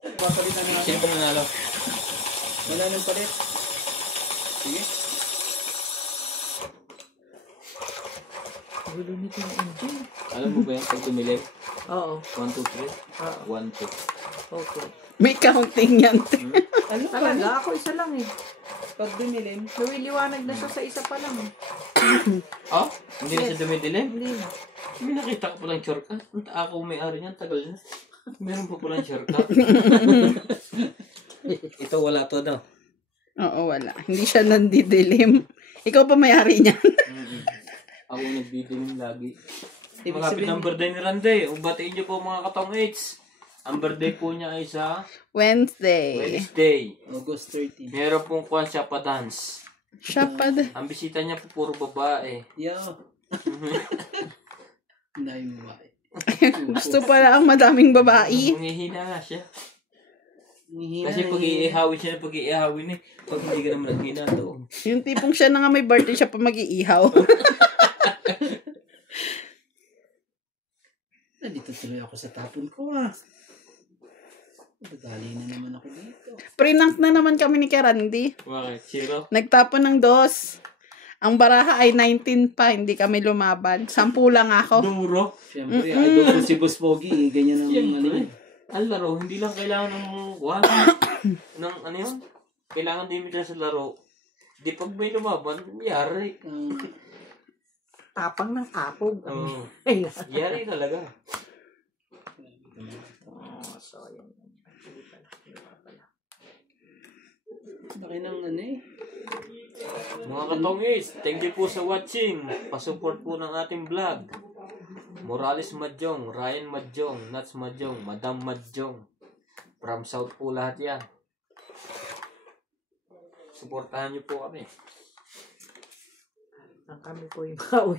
Papalitan na natin. Sino pong nanalo? Wala nang palit. Sige. Gulo nito yung engine. Alam mo ba yan pag tumili? Oo. 1, 2, 3? Oo. 1, 2. Okay. May counting yan. Ano pa? Talaga, ako isa lang eh. Pag dumilim. Lumiliwanag na siya sa isa pa lang eh. Oh? Hindi na siya dumidilim? Hindi na. May nakita ko palang shortcut. Ako may-ari niyan, tagal na. Meron pa palang shortcut. Ito wala to daw. Oo, wala. Hindi siya nandidilim. Ikaw pa may-ari niyan. Ako nagdidilim lagi. Ibig Malapit sabihin- ng birthday ni Randay. Batiin niyo po mga katong H. Ang birthday po niya ay sa Wednesday. Wednesday. August 13. Meron pong kwan siya pa dance. Siya pa. Ang bisita niya po puro babae. Yo. Nay mo ba? Gusto pala ang madaming babae. Ngihina nga siya. Ngihina Kasi na pag yun. iihawin siya na pag iihawin eh. Pag hindi ka naman naghina doon. Yung tipong siya na nga may birthday, siya pa mag-iihaw. Nandito tuloy ako sa tapon ko ah. Dadali na naman ako dito. Prinank na naman kami ni Karandi. Bakit? Zero? Nagtapon ng 2. Ang baraha ay 19 pa, hindi kami lumaban. 10 lang ako. Duro. Siyempre, idol ko si Boss Pogi. Ganyan ang Siyempre. ano yun. Ang laro, hindi lang kailangan ng one. ng ano yun? Kailangan din nila sa laro. Di pag may lumaban, yari. Tapang ng apog. Oo. Ay, Yari talaga. so, yan. Laki ng ano eh. Mga katongis, thank you po sa watching. Pasupport po ng ating vlog. Morales Madjong, Ryan Madjong, Nats Madjong, Madam Madjong. From South po lahat yan. Suportahan niyo po kami. Ang kami po yung kawi.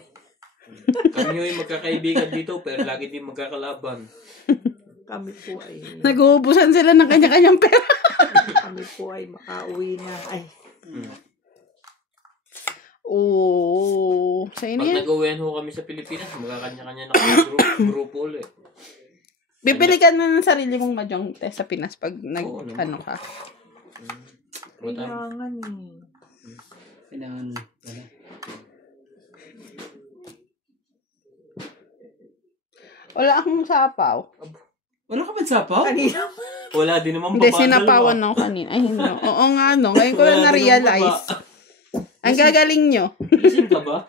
Kami yung magkakaibigan dito pero lagi din magkakalaban. Kami po ay Nag-uubusan sila ng kanya-kanyang pera. kami po ay makauwi na. Ay, Oo. Sa'yo na Pag yan. nag-uwihan ho kami sa Pilipinas, magkakanya-kanya na kami grupo ulit. Bibili ka na ng sarili mong mahjong te sa Pinas pag Oo, naman. ano ka. kailangan eh. Kailangan wala. Wala akong sapaw. Wala ka ba sapaw? Kanina. Wala din naman Hindi, baba. sinapawan ako kanina. Ay, hindi. Oo nga, no. Ngayon ko lang na-realize. Ang gagaling nyo. Gising ka ba?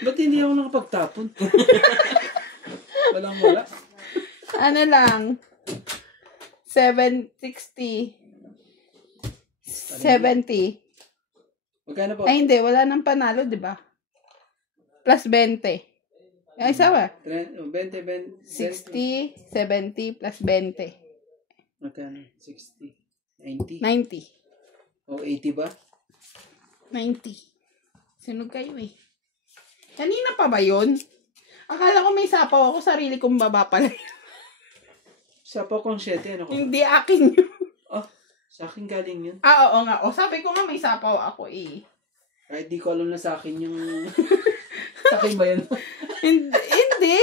Ba't hindi ako nakapagtapon? Walang wala. Ano lang. 760. 70. Magkano po? Ay, hindi. Wala nang panalo, di ba? Plus 20. Ay, isa ba? 20, 20. 60, 70, plus 20. Magkano? 60. 90? 90. O 80 ba? 90. Sunog kayo eh. Kanina pa ba yun? Akala ko may sapaw ako, sarili kong baba pala. Sapaw kong 7. Ano ko? Hindi akin yun. Oh, sa akin galing yun. Oo nga. O, sabi ko nga may sapaw ako eh. Kahit di ko alam na sa akin yung... sa akin ba yun? Hindi.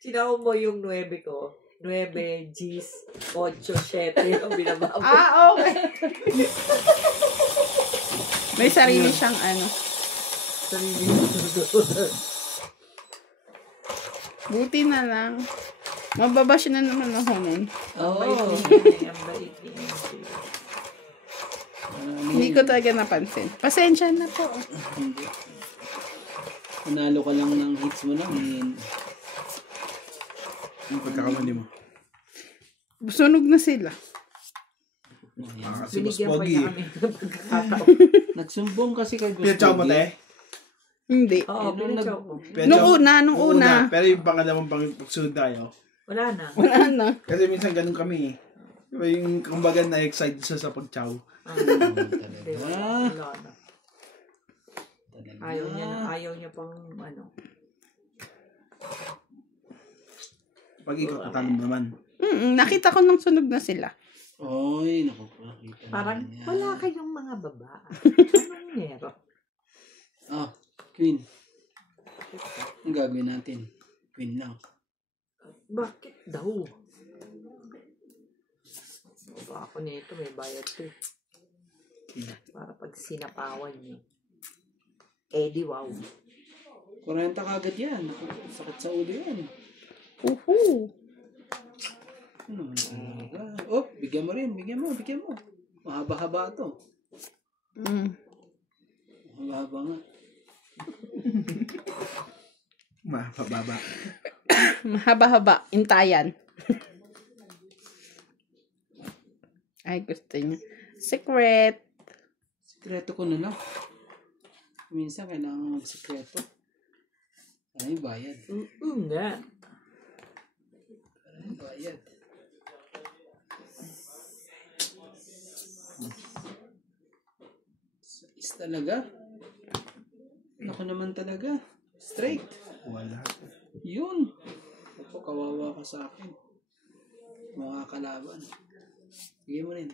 Sinaw mo yung 9 ko. 9, G's, 8, 7 yung binababa. Okay. May sarili siyang ano. Sarili. Buti na lang. Mababash na naman ako nun. Ang bait Oo. niya. Ang bait niya. Hindi ko talaga napansin. Pasensya na po. Hindi. Panalo ka lang ng hits mo lang. Yung pagkakamali mo. Sunog na sila. Si Boss Binigyan pa Pogi. niya kami ng pagkakataon. Nagsumbong kasi kay Boss Piyachaw mo, Pogi. te? Hindi. Oo, pinatsaw ko. Nung una. Pero yung pangalawang pagsunod tayo. Wala na. Wala na. Kasi minsan ganun kami eh. Diba yung kumbaga na-excite siya sa pagchaw. Hindi, Ah. wala na. Ayaw niya na. Ayaw niya pang ano. Pag ikaw tatanong naman. Nakita ko nung sunog na sila. Oy, nakapakita. Parang naman yan. wala kayong mga baba. Anong meron? Ah, Queen. Ang gagawin natin? Win lang. Bakit daw? Ba ako nito, may bayad to. Para pag sinapawan niyo. Di wow. 40 kagad yan. Sakit sa ulo yan. Uhu. Ano talaga? Oh, bigyan mo rin. Bigyan mo. Mahaba-haba to. Mahaba nga. Mahaba. Mahaba-haba. Intayan. Ay, gusto niya. Secret. Sikreto ko na lang. Minsan kailangan mag-sikreto. Ay, bayad. Nga. Ay, bayad. Is talaga? Ako naman talaga. Straight. Wala. Yun. Opo, kawawa ka sa akin. Mga kalaban. Sige mo rin.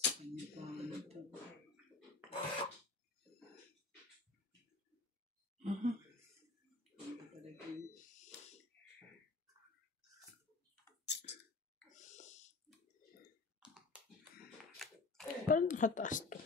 Sa kanya pa ano to. Ano talaga yun? Parang nakataas to.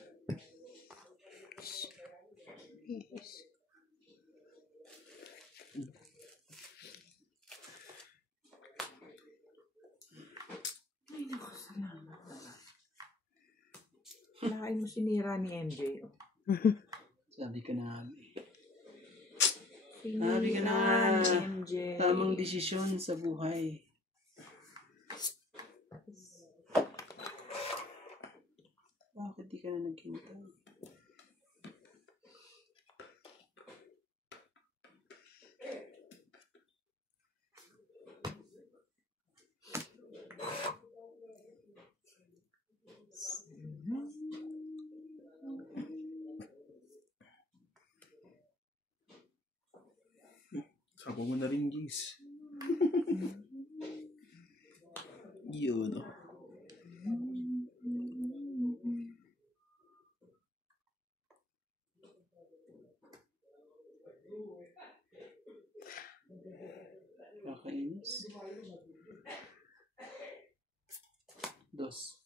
Lain mo sinira ni MJ. Sabi ko na Sinira Sabi ka na. ni MJ. tamang desisyon sa buhay. Bakit di ka na naghintay? Sapo mo na rin, Jace. Yun, oh. Kakainis. Dos.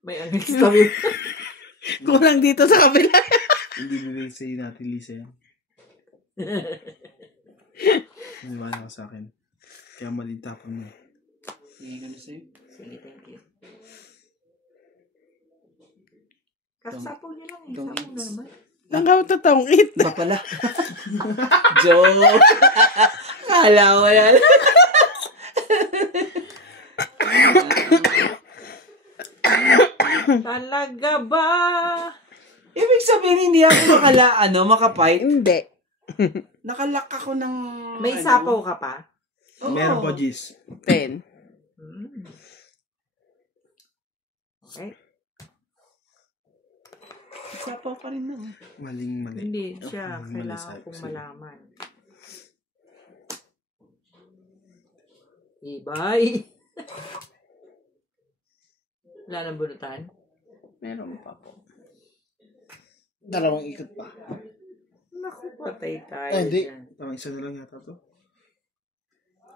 May angin sa tabi. Kulang dito sa kabila. Hindi bigay sa'yo natin, Lisa, yan. Maniwala ka sa akin. Kaya malintapon mo. Hingin ko na sa'yo. Sige, thank you. Kasapaw niya lang eh. Don't Sapaw na naman. Nanggaw to tong it. Ba pala? Joke! Kala ko yan. Talaga ba? Ibig sabihin, hindi ako makapait. Hindi. Nakalak ako ng... May sapaw ka pa? Oo. Meron po, Jace. 10. Okay. Sapaw pa rin naman. Mali. Hindi siya. Mali Kailangan sa- kong sa'yo. malaman. Ibay. Wala nang bunutan? Meron pa po. Dalawang ikot pa. Naku, patay tayo Hindi. dyan. Tama, isa na lang yata to.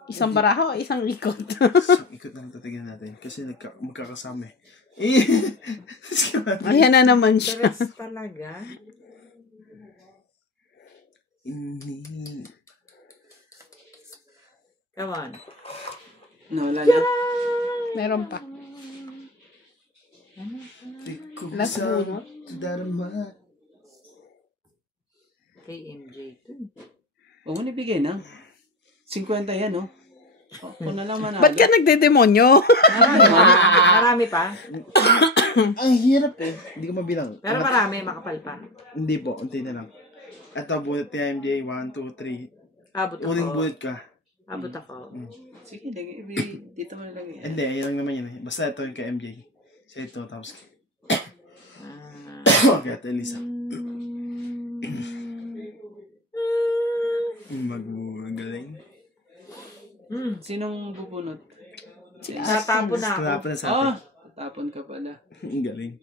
Isang baraho o isang ikot? Isang ikot na lang tatignan natin. Kasi magkakasama eh. Ayan na naman siya. Stress talaga. Hindi. Come on. Nawala na. Meron pa. Ikaw Last sa bunot? darma. Kay MJ to. Oo, nabigay na. 50 yan, no? Ako na lang manalo. Ba't ka nagdedemonyo? Marami pa. Ang hirap eh. Hindi ko mabilang. Pero marami, makapal pa. Hindi po, unti na lang. Ito, bunot ni MJ. 1, 2, 3. Abot ako. Uling bunot ka. Abot ako. Sige, dito mo nilagay. Hindi, ayun lang naman yun eh. Basta ito yung kay MJ. So ito, tapos kaya ito, Elisa. Magaling. Sinong bubunot? Natapon na ako. Kalapa na sa atin. Tapon ka pala. Ang galing.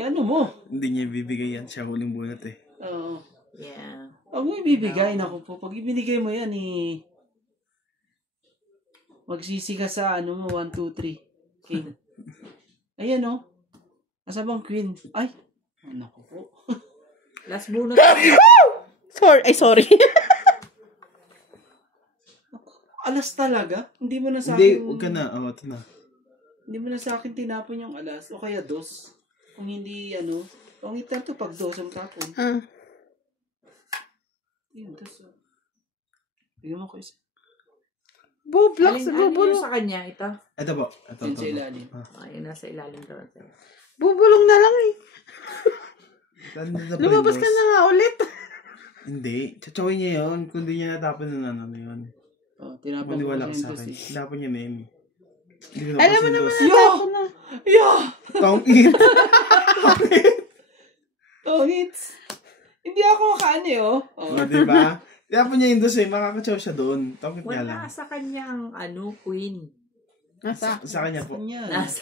Ano mo? Hindi niya ibibigay yan. Siya huling bunot eh. Oo. Yeah. Huwag mo ibibigay. Naku po. Pag ibinigay mo yan, magsisi ka sa 1, 2, 3. King. Ayan o. Asa bang queen? Ay. Naku po. Last bunot. Sorry. Alas talaga? Hindi mo na sa Hindi, akin... huwag ka na. Ito na. Hindi mo na sa akin tinapon yung alas. O kaya dos. Kung hindi, pangitan to pag dos ang tapon. Yun, dos. Bigyan mo ko isa. Bublocks, Alin bubulong. sa kanya? Ito? Ito po. Ito. Yun sa ilalim. Ayun, nasa ilalim daw. Bubulong na lang eh. Lumabas Lumabas ka na nga ulit. Hindi. Tsawin niya yun. Kung di niya natapon na yun. Tinapon ko Maniwala ka kasi sa yung dos akin. eh. Tinapon niya na yun. Hindi ko Alam mo napansin naman dos. natapon na. Tong it. Tongits. Hindi ako makaano O, diba? Tinapon niya yung dos eh. Makakatsaw siya doon. Tong it niya lang. Wala sa kanya ang queen. Nasa. Sa kanya po. Nasa.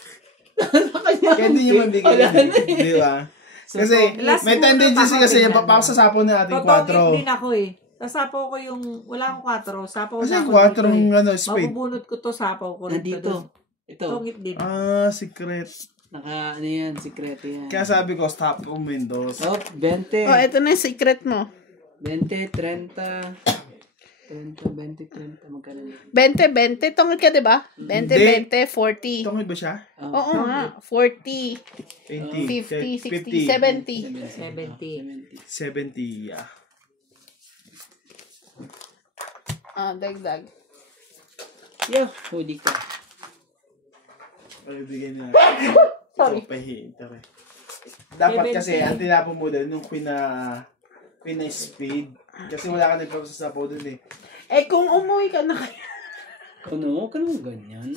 Kaya hindi niya mabigay. Di ba? Kasi, Last may bunot tendency ako, kasi tingnan mo. papakasasapon na ating Totoo 4. din ako eh. Sasapaw ko yung, wala akong 4. Sapaw Kasi na ako 4 dito ang eh. spade. Mabubunot ko to, sapaw ko rin Nandito. Ito. Tongit din. Secret. Ano yan, sikreto yan. Kaya sabi ko, stop kong Windows. 20. Oh, ito na yung secret mo. 20, 30. 30, 20, 30. Magkano yun? 20. Tungod ka, diba? 20, Hindi. 40. Tungkol ba siya? Oo nga. 40, 20, 50, 60, 70. 70, yeah. Dagdag. Yo, huli ka. Ay, bigyan na. Sorry. Dapat kasi, ang tinapon mo din, yung queen na spade. Kasi wala ka nagpapasasapaw dun eh. Kung umuwi ka na kaya. Huwag ka naman ganyan.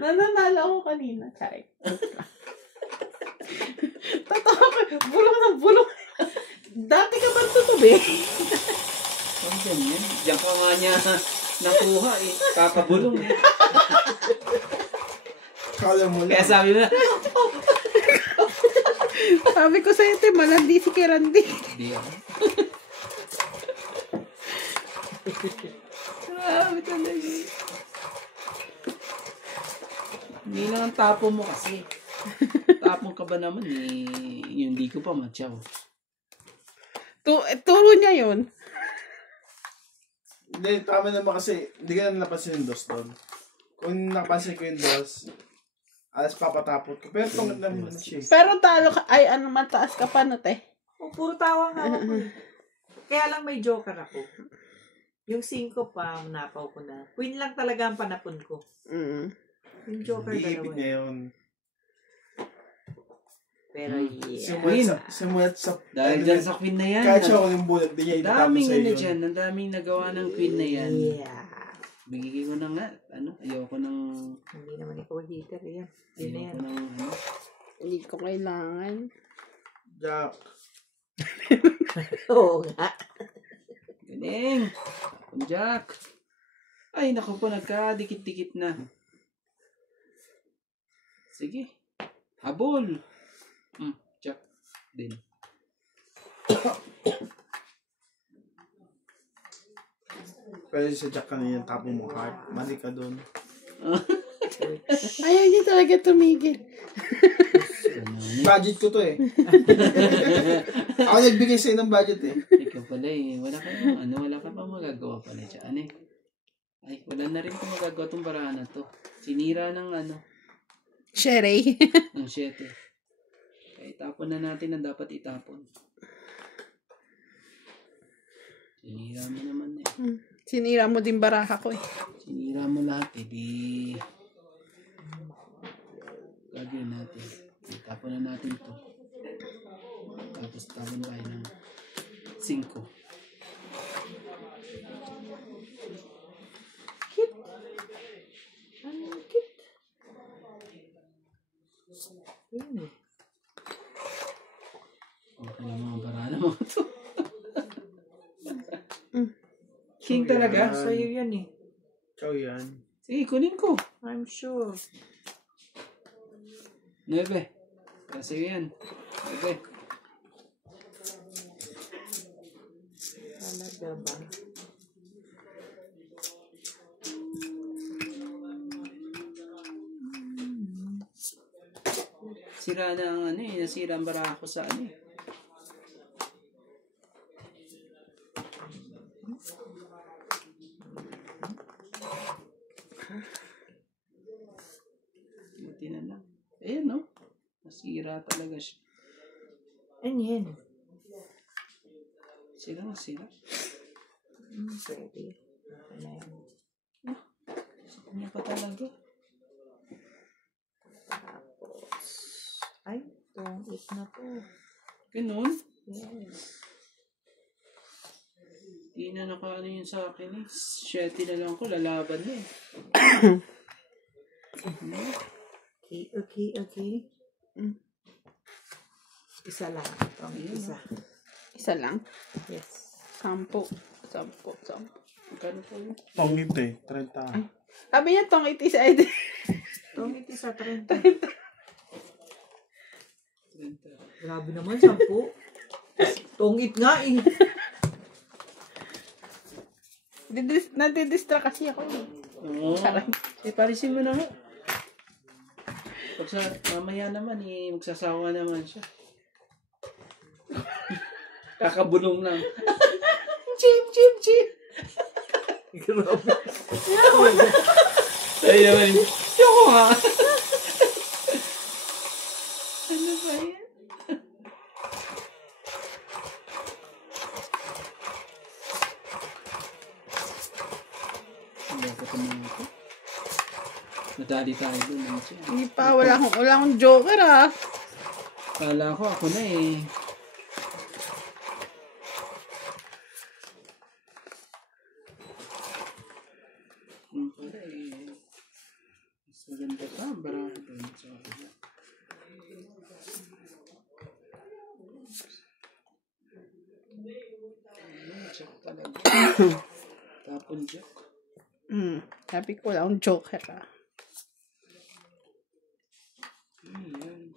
Nananalo ako kanina. Charik. Totoo ko. Bulong ng bulong. Dati ka ba tutubi? Huwag ganyan. Diyan ka nga niya nakuha eh. Kakabulong eh. Kala mo lang. Kaya sabi mo na, Sabi ko sa'yo, te, malandi si Kirandi. hindi ako. Grabe talaga. Hindi lang ang tapo mo kasi. Tapong ka ba naman eh. Yung di ko pa matyaw. Turo niya yun. Hindi, tama naman kasi, hindi ka na napansin yung dos doon. Kung napansin ko yung dos, alas papatapot ko. Pero tungkol naman siya. Pero talo ka, mataas ka pa na, te. Puro tawa nga ako eh. Kaya lang may joker ako. Yung 5 pa, napaw ko na. Queen lang talaga ang panapon ko. Yung joker Iipit dalawa. niya yun. Pero Simulat sa... Dahil dyan sa queen na yan. Kahit siya yung bullet, di niya itatapos Daming sa'yo ano yun. dyan. Ang daming nagawa ng queen na yan. Yeah. Bigigay ko na nga. Ayoko ng... Hindi naman ikaw heater yan. Yun na yan. Ayoko ng Hindi ko kailangan. Jack. Oo nga. Galing. Jack. Ay, naku po. Nagkadikit-dikit na. Sige. Habol. Jack. Din. Pero sa Jack kanina yung tapo mo heart. Mali ka doon. Ayaw niya talaga tumigil. Budget ko to eh. Ako nagbigay sa'yo ng budget eh. Ikaw pala eh. Wala ka pa magagawa pala dyan eh. Ay, wala na rin kung magagawa itong barahan na to. Sinira ng Sherry. ng 7. Kaya itapon na natin ang dapat itapon. Sinira mo naman eh. Sinira mo din baraha ko eh. Sinira mo lahat eh. Di... Gagawin natin. Tapon na natin to. Tapos tapon tayo ng 5. Cute. Ang cute. Ayun eh. Okay na mga barala mo to. King talaga? Sa'yo yan eh. Ikaw yan. Sige, kunin ko. I'm sure. 9. Kasi yan. 9. Talaga ba? Sira na ang ano eh. Nasira ang baraha ko sa ano eh. Buti na lang. Ayan no. Nasira talaga siya. Ano yan? Sira. Pwede. Ano yan? Sa kanya pa talaga. Tapos, ay, tungit na to. Ganun. Yes. Di na nakaano yun sa akin eh. 7 na lang ko. Lalaban na eh. Okay. Isa lang. Isa. Isa lang. Yes. 10. Magkano po yun? Tongit eh. 30. Sabi niya tong itis ay din. Tungit isa 30. 30. Grabe naman, 10. Tungit nga eh. Nadidistract kasi ako. Oo. Eh, parisin mo na nga. Pag sa mamaya naman eh, magsasawa naman siya. Kakabulong lang. Chim. Grabe. Ay naman. Yoko nga. Ano ba yan? Hindi ko tumama ko. Nadali tayo doon. Ano siya? Hindi pa, wala akong joker ah. Kala ko ako na eh. Yung pala eh. Mas maganda pa ang baraha doon sa kapila. Joke talaga. Tapon joke. Sabi ko wala akong joker ah. Ayan.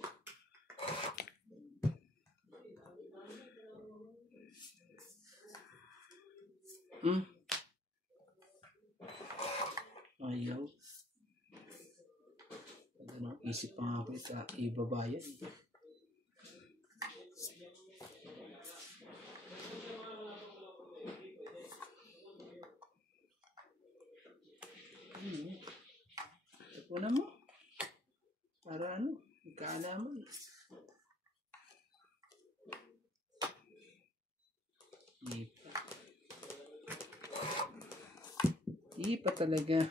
Ayaw. Ano, isip pa nga ako ibabayan. Tapunan mo. Para ano, magkaalaman. Ipa talaga.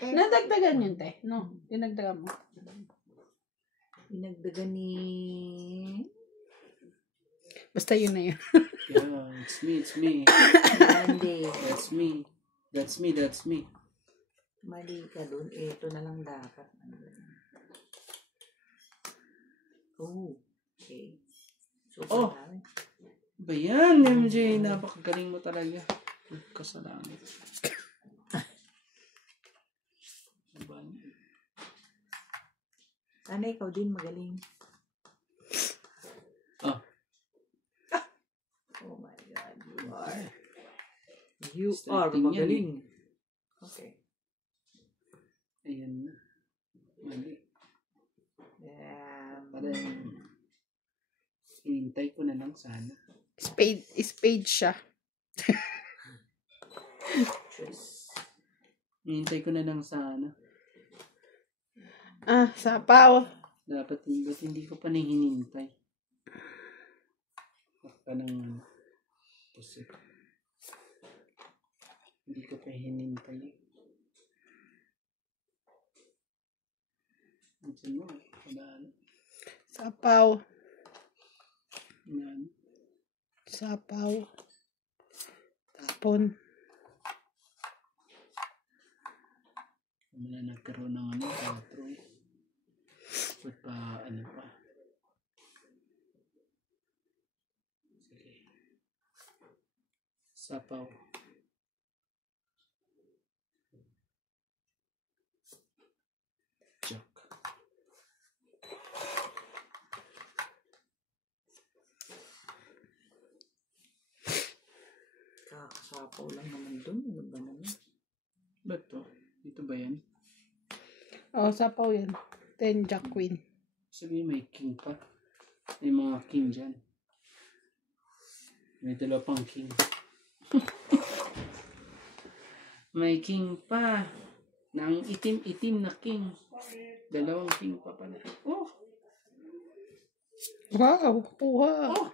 Nadagdagan yun, te. No, dinagdagan mo. Dinagdagan ni... Basta yun na yun. Yeah, it's me. Hindi. That's me. Mali ka dun. Ito na lang dapat. Oh. Okay. Oh. Ba yan, MJ? Napakagaling mo talaga. Kasalanan. Sana ikaw din magaling. Oh. You Straight are din yan magaling. Okay. Ayan na. Mali. Yeah. Parang hinintay ko na lang sana. Spade siya. Hinintay ko na lang sana. Sapaw. Dapat hindi ko pa nahinintay. Baka nang pusit. Hindi ko pa hinintay. Ano? Wala na. Sapaw. Wala na. Sapaw. Tapon. Wala nagkaroon ng 4 eh. Ba't pa, pa? Sige. Sapaw. Joke. Kakasapaw lang naman dun. Ano ba naman? Ba't to? Dito ba yan? Sapaw yan. 10 Jack Queen. Sabi may king pa. May mga king dyan. May 2 pang king. May king pa. Nang itim-itim na king. 2 king pa pala. Oh! Wow, kuha. Oh!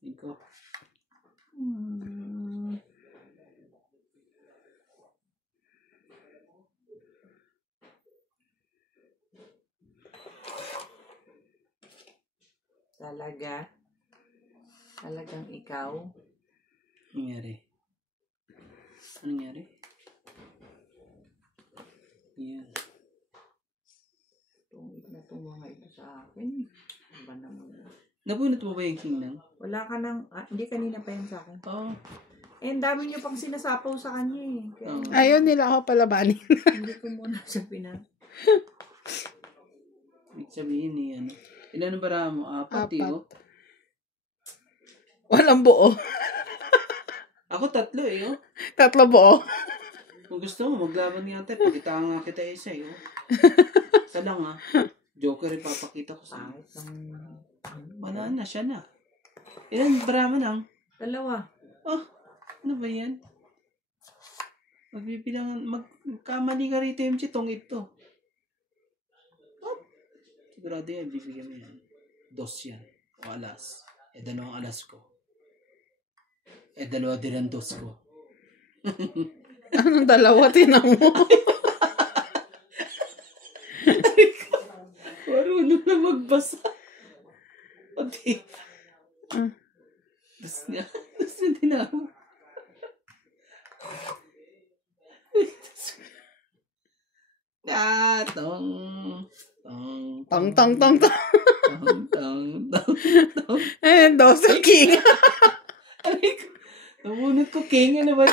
Ikaw. Talagang ikaw. Anong nangyari? Anong nangyari? Yan. Tungit na itong mga ito sa akin. Ano ba naman? Nabunot mo ba yung king nang? Wala ka nang, hindi kanina pa yan sa akin. Oo. Eh, ang dami niyo pang sinasapaw sa kanya eh. Kaya, Ayaw nila ako palabanin. hindi ko muna siya Ibig sabihin ni ano. Ilan ang bara mo? 4 oh. Walang buo. Ako 3 eh oh. 3 buo. Kung gusto mo, maglaban nga tayo. Pakita nga kita isa eh oh. Isa lang ah. Joker ipapakita ko sa Pangit ng... Wala na, siya na. Ilan bara mo nang? 2. Oh, ano ba yan? Magkamali ka rito yung chitong ito. Oh, sigurado yan, bibigyan mo yan. 2 yan. O alas. 2 alas ko. 2 din ang 2 ko. Anong 2? Tinan mo. Marunong na magbasa. Pati. Tapos niya tinawa. Tong. Dose king. Namunod ko, king. Ano ba?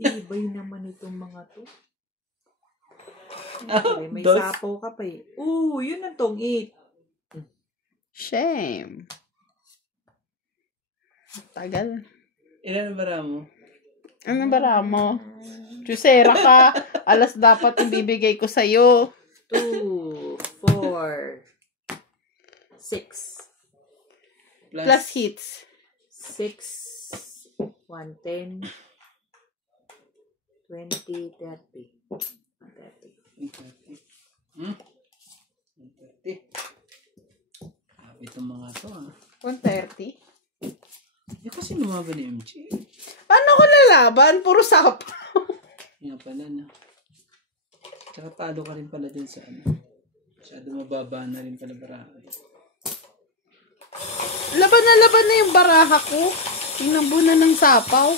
Ibay naman itong mga to. May Dos. sapaw ka pa eh. Yun ang tungit. Shame. Tagal. Ilan ang bara mo? Ano bara mo? Chusera ka. Alas dapat ibibigay ko sa'yo. 2, 4, 6. Plus hits. 6, 110, 20, 30. 130. 130. Itong mga to 130. Hindi kasi lumaban ni MJ. Paano ko lalaban? Puro sapaw. Yan pala na. Tsaka talo ka rin pala dun sa Masyado mababa na rin pala baraha. Laban na yung baraha ko. Tinambunan ng sapaw.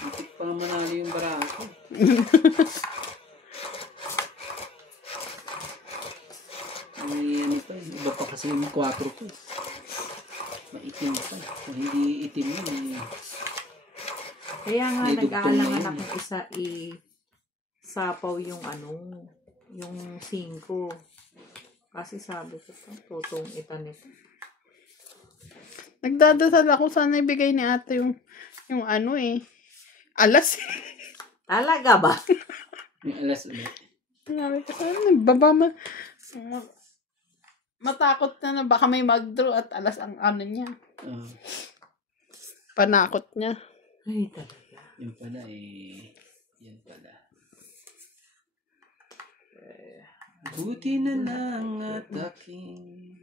Hindi pa nga manalo yung baraha ko. Iba pa kasi yung 4 ko. Maitim pa. Kung hindi itim yun Kaya nga May nag-aalangan dugtong na akong isa sapaw yung yung 5. Kasi sabi ko, tutong itan ito. Nagdadasal ako sana ibigay ni ate yung ano eh. Alas. Talaga ba? Yung alas ulit. Sabi ko sana, matakot na baka may mag-draw at alas ang ano niya. Panakot niya. Ay, talaga. Yun pala eh. Yan pala. Buti na lang at aking.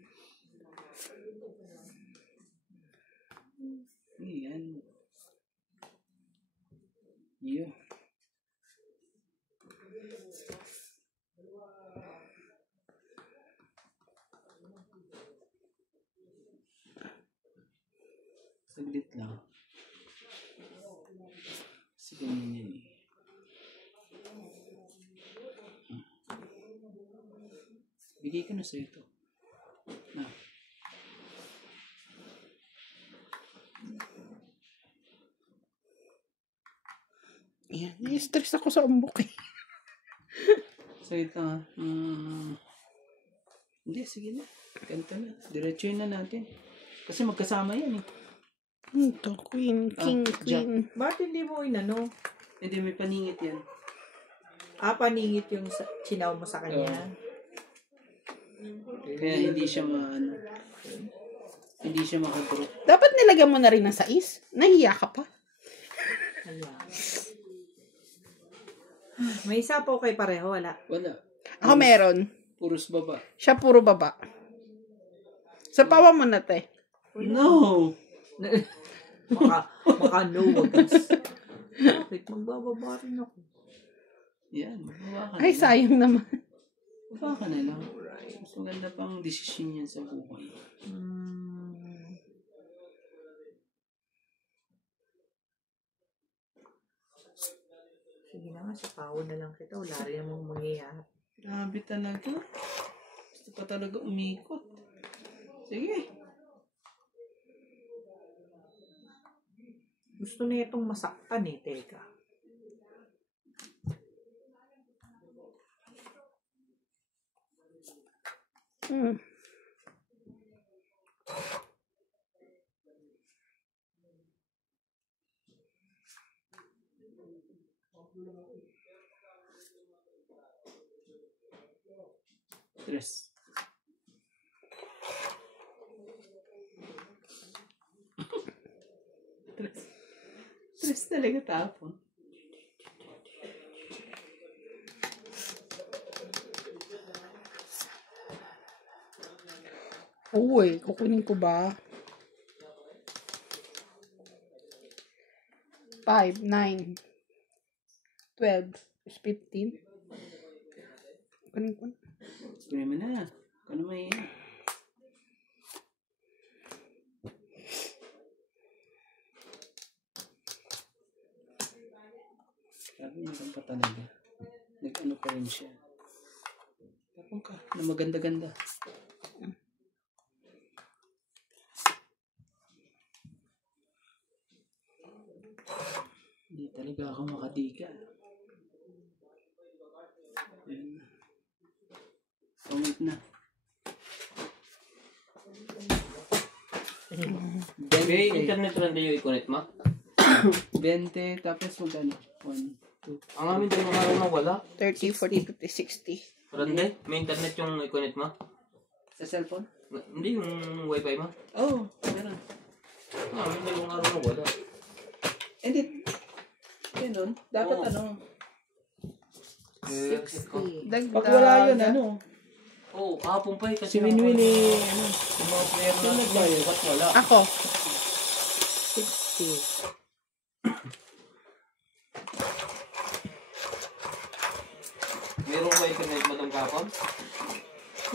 Yan. Yo. Saglit lang. Kasi ganyan yan eh. Bigay ko na sa'yo ito. Na. Yan. I-stress ako sa umbok eh. Saglit lang ah. Hindi, sige na. Ganito na. Diretsuin na natin. Kasi magkasama yan eh. Ito, queen, king, Jack. queen. Bakit hindi mo inano? Hindi, may paningit yan. Paningit yung chinaw mo sa kanya. Kaya hindi siya hindi siya makagroup. Dapat nilagyan mo na rin ng sais. Nahiya ka pa. Ayan. May isa po kay pareho, wala. Wala. Ako meron. Puros baba. Siya puro baba. Sa pawa mo na, te. No! Baka no, wagas. Bakit? Magbababa rin ako. Yan, baba ka Ay, na lang. sayang naman. Baba ka na lang. Mas maganda pang desisyon yan sa buhay. Sige na nga, sa pao na lang kita. Wala rin namang mangyayari. Grabe talaga. Gusto pa talaga umikot. Sige. Gusto na itong masaktan eh, teka. Tres. Tres talaga tapon. Uy, kukunin ko ba? 5, 9, 12, 15. Kunin ko. Kunin mo na. Kano may yan? Sabi meron pa talaga. Nag-ano pa rin siya. Tapon ka. Na maganda-ganda. Hindi talaga ako makadika. Ayan na. Comment na. May internet rin din yung i-connect mo? 20, tapos magkano? 1, 2. Ang amin din mga araw na wala. 30, 40, 50, 60. Rande, may internet yung i-connect mo? Sa cellphone? Hindi yung wifi mo? Oo, meron. Ang amin din mga araw na wala. Hindi. Ganun. Dapat Oo. ano. 60. Dagdag. Pag wala yun, ano. Oo, kahapon pa eh. Si Kasi Winwin ano. yung mga player na nagbayad? ba't wala? Ako. 60. Meron ba internet mo itong kahapon?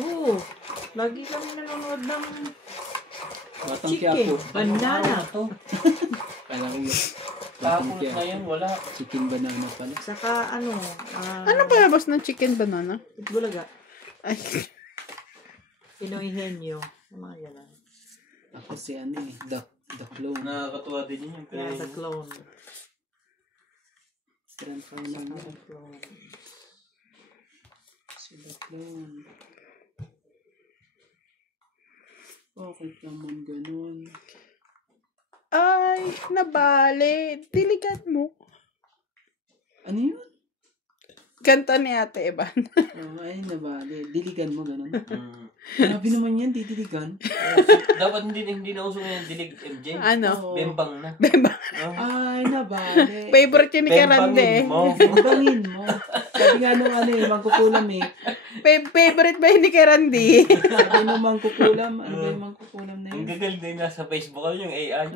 Oo. Lagi kami nanonood ng Batang chicken. Quiapo. Banana. Kala ko yun. Batang Kahapon na Quiapo. yan, wala. Chicken banana pala. Saka ano, Ano palabas ng chicken banana? Bulaga. Ay, Pinoy Henyo. Yung mga gano'n. Ako si ano eh. The clone. Nakakatuwa din yun yung Yeah, the clone. Grandfather Saka naman. the clone. Silat lang. Bakit naman ganun? Ay, nabali. Diligan mo. Ano yun? Kanta ni Ate Evan. Oh, ay, nabali. Diligan mo, ganun. Mm. Grabe naman yan, didiligan. Dapat hindi na uso ngayon dilig MJ. Ano? Bembang na. Bemba. Oh. Ay, nabali. Favorite yun ni Karande. Bembangin mo. Bangin mo. Sabi nga nung mangkukulam eh. Favorite ba yun ni Karande? Sabi nung mangkukulam, ano ba yung mangkukulam na Ang yun? gagal din nasa Facebook yung AI.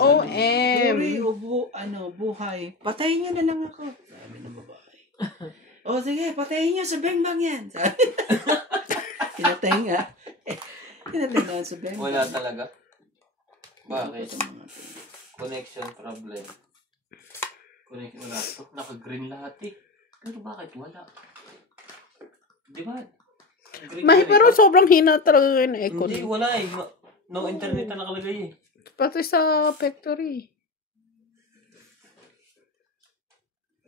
Oo. Uri o buhay. Patayin niyo na lang ako. Sabi ng babae. O sige, patayin niyo sa bembang yan. Sabi. Pinatay nga. Pinatay nga sa bembang. Wala talaga. Wala Bakit? sa mga to. Connection problem. Connection wala to. Naka-green lahat eh. Pero bakit wala? Di ba? Green May, green. pero sobrang hina talaga yung echo. Hindi, wala eh. No internet na nakalagay eh. Pati sa factory.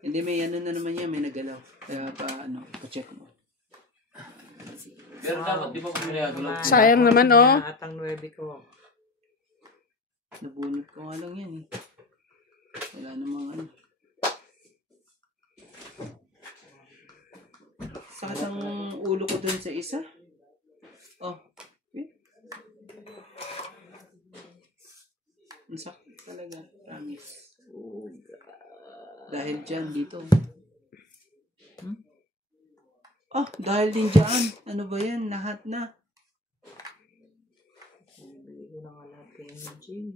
Hindi, may ano na naman yan. May nagalaw. Kaya pa-check mo. Pero dapat, di ba kung nilagalaw? Sayang naman, oh. At ang 9 ko. Nabunot ko nga lang yan eh. Wala namang ano. Sakit ang ulo ko dun sa isa. Oh. Okay. Ang sakit talaga. Promise. Oh, dahil dyan dito. Oh, dahil din dyan. Ano ba yan? Lahat na. Bili ko na nga lahat yung gym.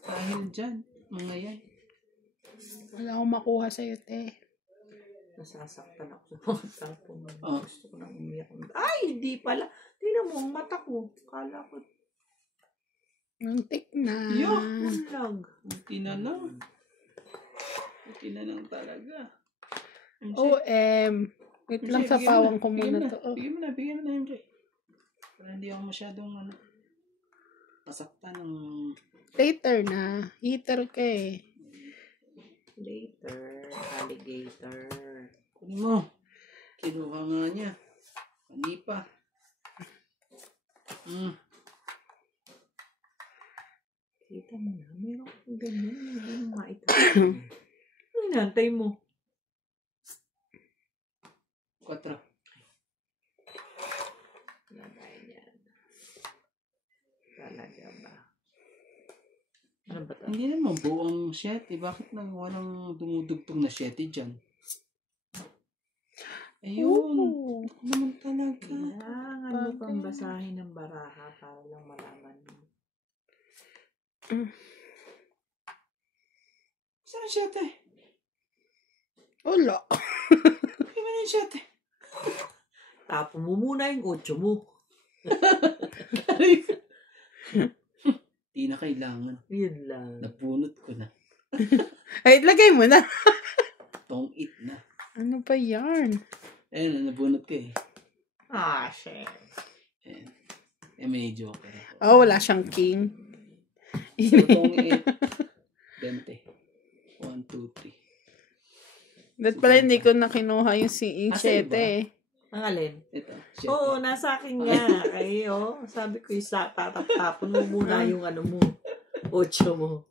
Dahil dyan. Mga yan. Wala akong makuha sa'yo, te. Nasasaktan ako sa mga tapon. Oh. Gusto ko nang umiyak. Ay, hindi pala. Tingnan mo, ang mata ko. Kala ko, Muntik na. lag. Buti na lang. Buti na lang talaga. MJ, Wait MJ, lang, sa bigyan mo pawang na, ko bigyan muna mo to. na, Bigyan mo na, MJ. Para hindi ako masyadong pasaktan ng... Later na. Heater ka eh. Later, alligator. Kunin mo. Kinuha nga niya. Hindi pa. Kita mo na, meron kong ganyan. Hindi mo maitahan. Ano inantay mo? 4. Lagay niyan. Talaga ba? Ano ba ito? Hindi naman buong 7. Bakit nang walang dumudugtong na 7 dyan? Ayun. Ooh. Naman talaga. Kailangan mo pang basahin ng baraha para lang malaman mo. Saan ang 7? Wala. Bigyan mo na yung 7. Tapo mo muna yung 8 mo. Di na kailangan. Yun lang. Nabunot ko na. Ay, lagay mo na. Tong it na. Ano ba yan? Ayun, nabunot ko eh. Ah, shit. Ayan. Eh, may joker ako. Oh, wala siyang king. So, tong it. 20. 1, 2, 3. Ba't pala hindi ko na kinuha yung Asa 7 iba? eh. Ang alin? Ito. Oo, nasa akin nga. Kayo, sabi ko yung tatap-tapon mo muna yung ano mo. 8 mo.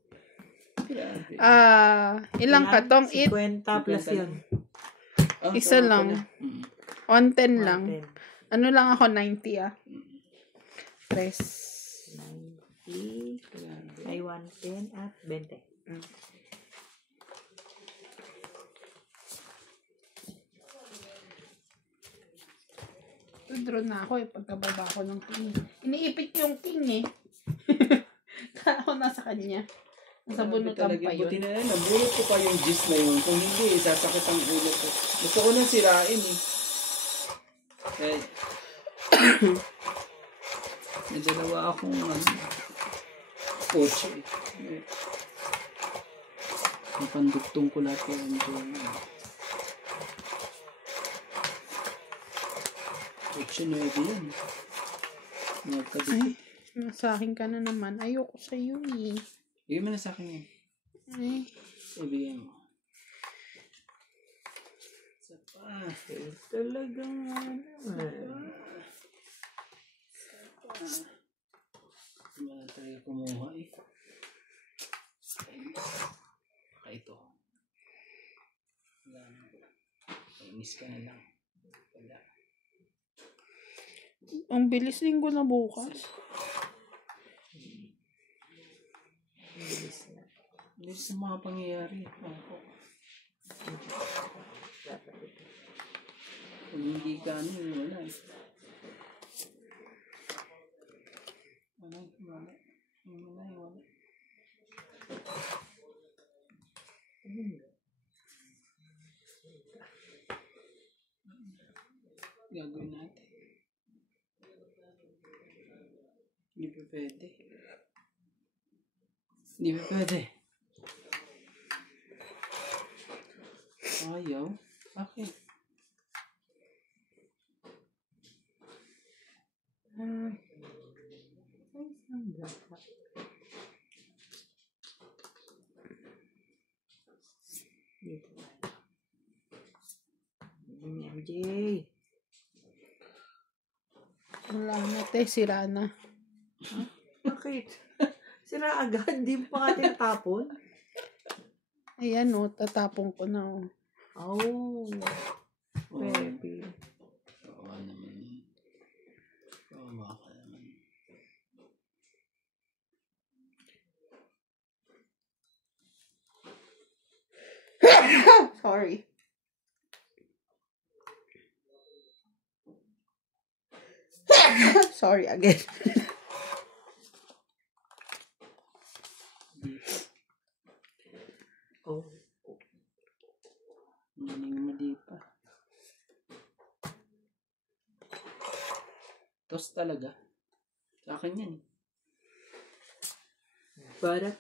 Grabe. Ilang ka tong it? 50 plus 50. yun. Ah, Isa tama lang. pala. 110 lang. 110. Ano lang ako, 90 ah. Press. 90. Ay, 110 at 20. Draw na ako eh, pagkababa ko ng king. Iniipit yung king eh. Kala ko nasa kanya. Nasa bunutan pa yun. Buti na yan. Nabunot ko pa yung gist na yun. Kung hindi, sasakit ang ulo ko. Gusto ko nang sirain eh. Eh, may dalawa akong kotse eh. May pandugtong ko lahat ko. Kotse 9 yan. Nagkadikit. Nasa akin ka na naman. Ayoko sa'yo eh. Bigyan mo na sa akin yan. Ay. Ibigay mo. Isa pa. Talagang naman. Hindi mo na talaga kumuha eh. Baka ito. Wala na. Painis ka na lang. Wala. Ang bilis linggo na bukas. Hindi sa mga pangyayari. Ako. Kung hindi ka ano, wala eh. Wala. Gagawin natin. Hindi pa pwede. Hindi pa pwede. Ayaw? Bakit? MJ. Wala na, te. Sira na. Bakit? Sira agad. Di mo pa nga tinatapon. Ayan, oh. Tatapon ko na, oh. Oh. Pepe. Kawawa naman. Kawawa ka naman. Sorry. Sorry again. Oh. Mali pa. Tos talaga. Sa akin yan. Barak.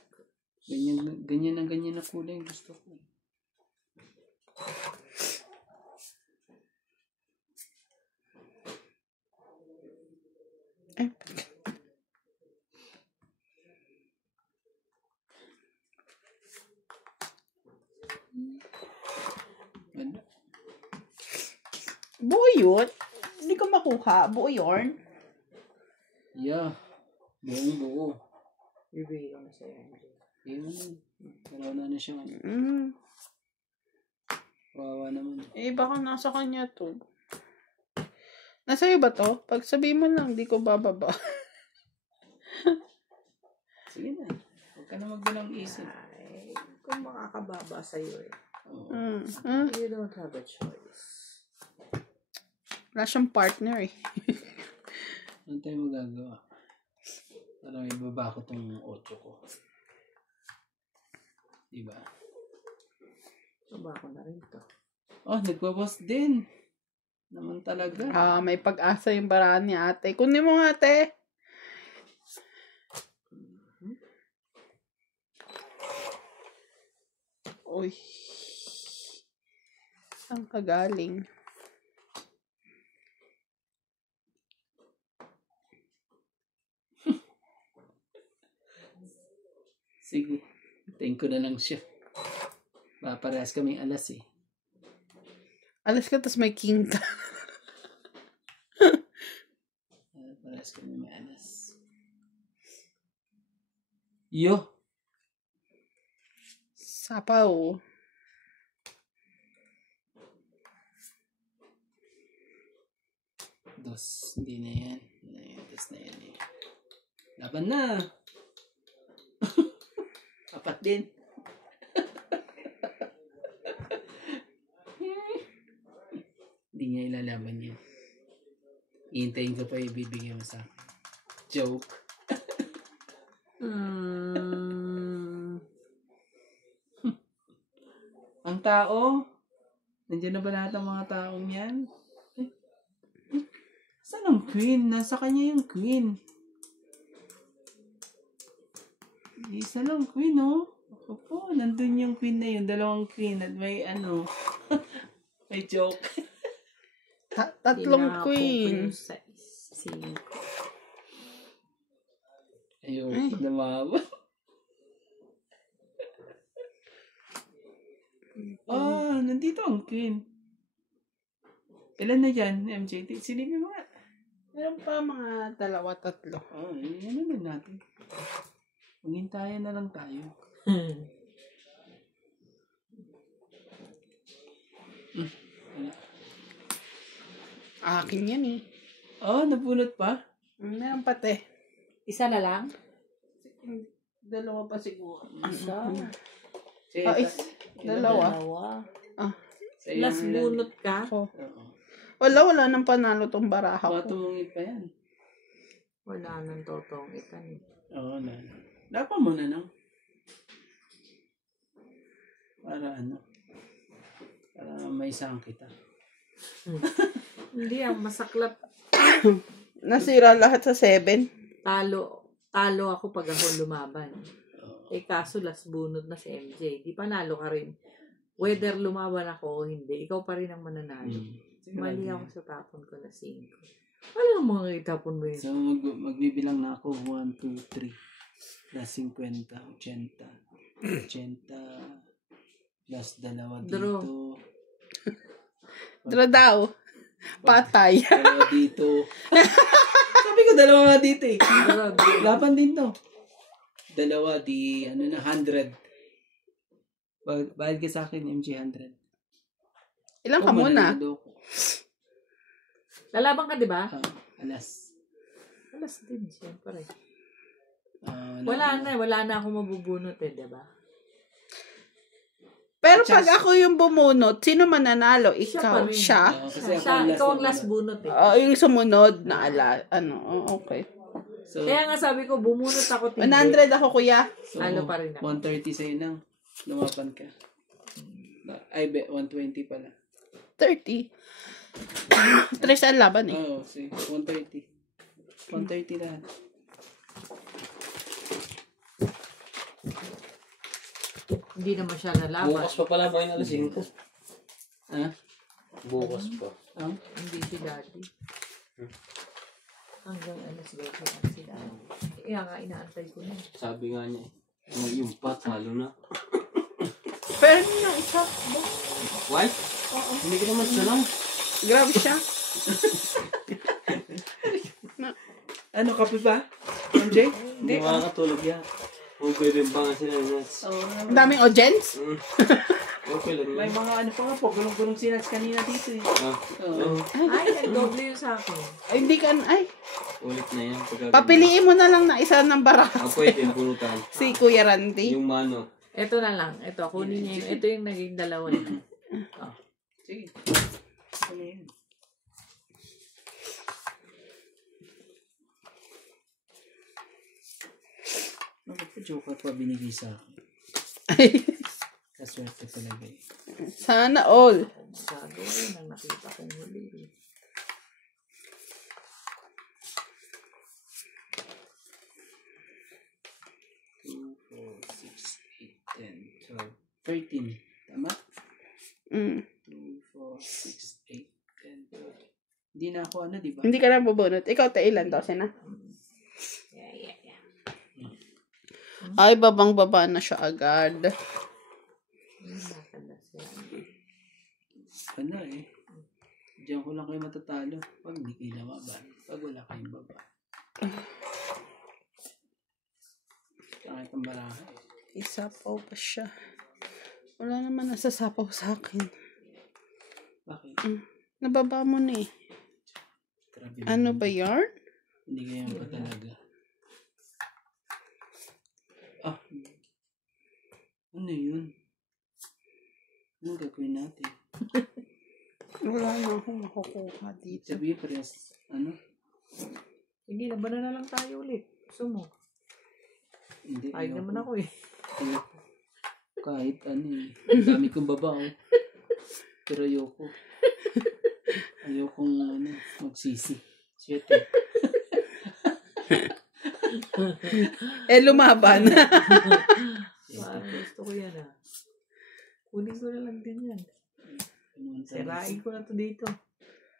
Ganyan na kulay yung gusto ko. Wala. Buo yun? Hindi ko makuha. Buo yun? Yeah. Buong buo. Bibigay ko na sa'yo, MJ. Ayun. Pero wala na siyang ano. Kawawa naman. Eh, baka nasa kanya to. Nasa'yo ba to? Pag sabihin mo lang, di ko bababa. Sige na. Huwag ka na magdalang isip. Ay, kung makakababa sa'yo eh. You don't have a choice. Wala siyang partner eh. Ano tayo magagawa? Parang ibaba ko tong 8 ko. Diba? Baba ko na rin to. Oh, nagbawas din. Naman talaga. May pag-asa yung paraan ni ate. Kunin mo nga, ate. Uy. Saan ka galing? Sige. Hintayin ko na lang siya. Parehas kaming alas eh. Alas ka, tas may king ka. Parehas kami may alas. Yo! Sapaw. Dos. Hindi na yan. Dos na yan eh. Laban na! Apat din. Hindi niya ilalaban yan. Iintayin ko pa ibibigay mo sa akin. Joke. Ang tao? Nandiyan na ba lahat ang mga taong yan? Saan ang queen? Nasa kanya yung queen. Isa lang queen, oh. Ako po, nandun yung queen na yun. Dalawang queen at may ano. May joke. Tatlong queen. Ayun, namama. Nandito ang queen. Ilan na dyan, MJ? Silipin mo nga. Meron pa mga 2-3. Yan na natin. Maghintayan na lang tayo. Akin yan eh. Nabunot pa? Meron pa te. Isa na lang? 2 pa siguro. Isa. Dalawa. Sa'yo Last lang. bunot ka? Oh. Oo. Wala nang panalo tong baraha ko. Patungit pa yan. Wala nang totong itan. Oo, na. Dapat mo na lang. Para may isang kita. Hindi, ang masaklap. Nasira lahat sa 7. Talo ako pag ako lumaban. Kaso last bunot na si MJ. Di panalo ka rin. Whether lumaban ako o hindi, ikaw pa rin ang mananalo. Mali ako sa tapon ko na 5. Ano ang mga itapon mo yun? So, magbibilang na ako. 1, 2, 3. Plus 50, 80. 80. Plus 2 dito. Draw. Draw daw. Patay. 2 dito. Sabi ko 2 nga dito eh. Laban din to. 2 di, 100. Bayad ka sa akin, MJ 100. Ilan ka muna? Lalaban ka, di ba? Alas. Alas din, siyempre. Wala na ako mabubunot di ba? Pero pag ako yung bumunot, sino mananalo? Ikaw, siya. Kasi Ikaw ang last bunot Yung sumunod na okay. So, Kaya nga sabi ko, bumunot ako 100 ako, kuya. Ano pa rin ako. 130 sa'yo nang. Lumaban ka. Ay, 120 pala. 30. 3 ang laban eh. Oo, 130. 130 lahat. Hindi naman siya nalaban. Bukas pa pala ba yung alas 5? Ha? Bukas pa. Hindi si daddy. Hanggang alas 12 lang si daddy. Kaya nga, inaantay ko na. Sabi nga niya, yung pa, talo na. Pero yung isa, Why? Hindi ko naman siya lang. grabe siya. Ano, kape ba? MJ? Hindi makakatulog yan. Okay rin pa nga sila. Ang daming audience. Okay lang May yan. mga ano pa nga po, gulong-gulong sinas kanina dito eh. Ay, nag-doble yun sa akin. Ay, hindi ka, Ulit na yan. papiliin mo na lang na isa ng baraha. Pwede, punutan. Si Kuya Randy. Yung mano. Ito na lang. Ito, kunin niya yung, ito yung naging dalawa na. Sige. Ano yun? Bakit pa joker pa binigay sa akin? Kaswerte talaga eh. Sana all. Masyado yun ang nakita kong huli. 2, 4, 6, 8, 10, 12, 13. Tama? 2, 4, 6, 8, 10, 12. Hindi na ako di ba? Hindi ka na bubunot. Ikaw, ilan 12 na? Yeah. Ay, babang-baba na siya agad. Ano eh. Diyan ko lang kayo matatalo. Pag hindi kayo namaban. Pag wala kayong baba. Kahit ang baraha eh. Isapaw pa siya. Wala naman nasasapaw sa akin. Bakit? Nababa mo na eh. Grabe Ano naman. ba yarn? Hindi ganyan pa talaga. Ano yun? Anong gagawin natin? Wala na akong makukuha dito. Sabi parehas, Hindi, labanan na lang tayo ulit. Gusto mo? Hindi. Ay naman ako eh. Ayoko. Kahit eh. Ang dami kong babaw. Pero ayoko. Ayokong magsisi. Shit eh. Lumaban. Parang gusto ko yan Kunin ko na lang din yan. Sirain ko na to dito.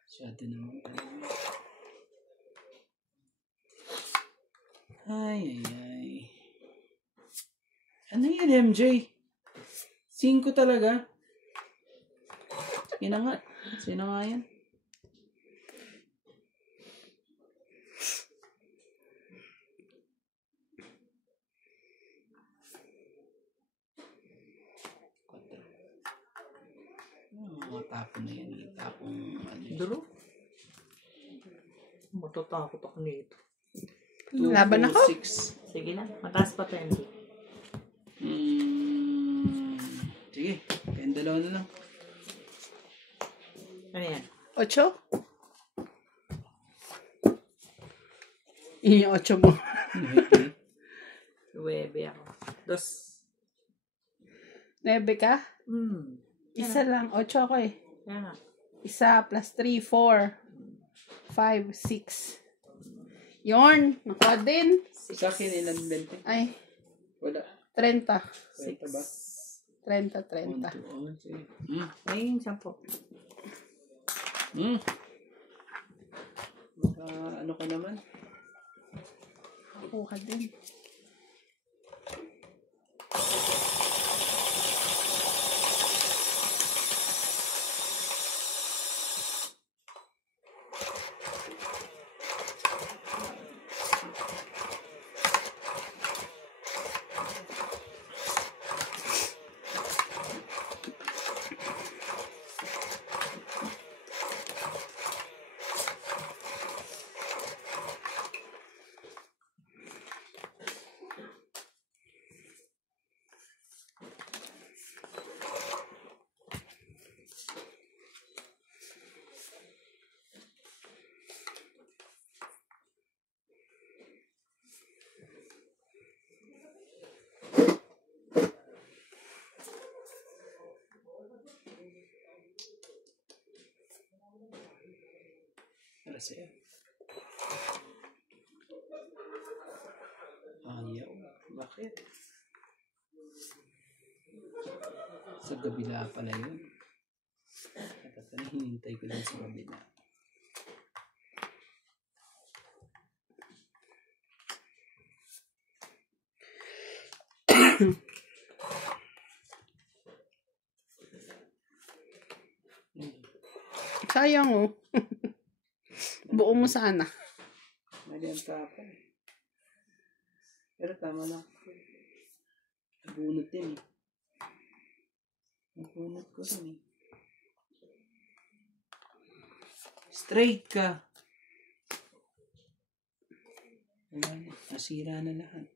Masyado naman talaga. Ay. Ano yan, MJ? 5 talaga? Yun na nga. Sino nga yan? Mga tapon na yan. Tapong ano yun. Duro. Matatakot ako nito. Laban ako. 6. Sige na, mataas pa 20. Sige, kayong dalawa na lang. Ano yan? 8? Yung 8 mo. 9 ako. 2. 9 ka? Isa lang. 8 ako eh. Yan nga. Isa plus 3, 4, 5, 6. Yorn. Nakuha din. Sa akin, ilan 20? Ay, Wala. 30. Kwenta ba? 30, 30. Sige. Ay, 10. Ano ka naman? Nakuha din. Kasi ayaw. Bakit? Sa kabila pala yun. Hinintay ko lang sa kabila. Sayang oh. Buo mo sana. Mali ang tapon. Pero tama lang. Nabunot din eh. Nabunot ko rin eh. Straight ka. Wala na. Nasira na lahat.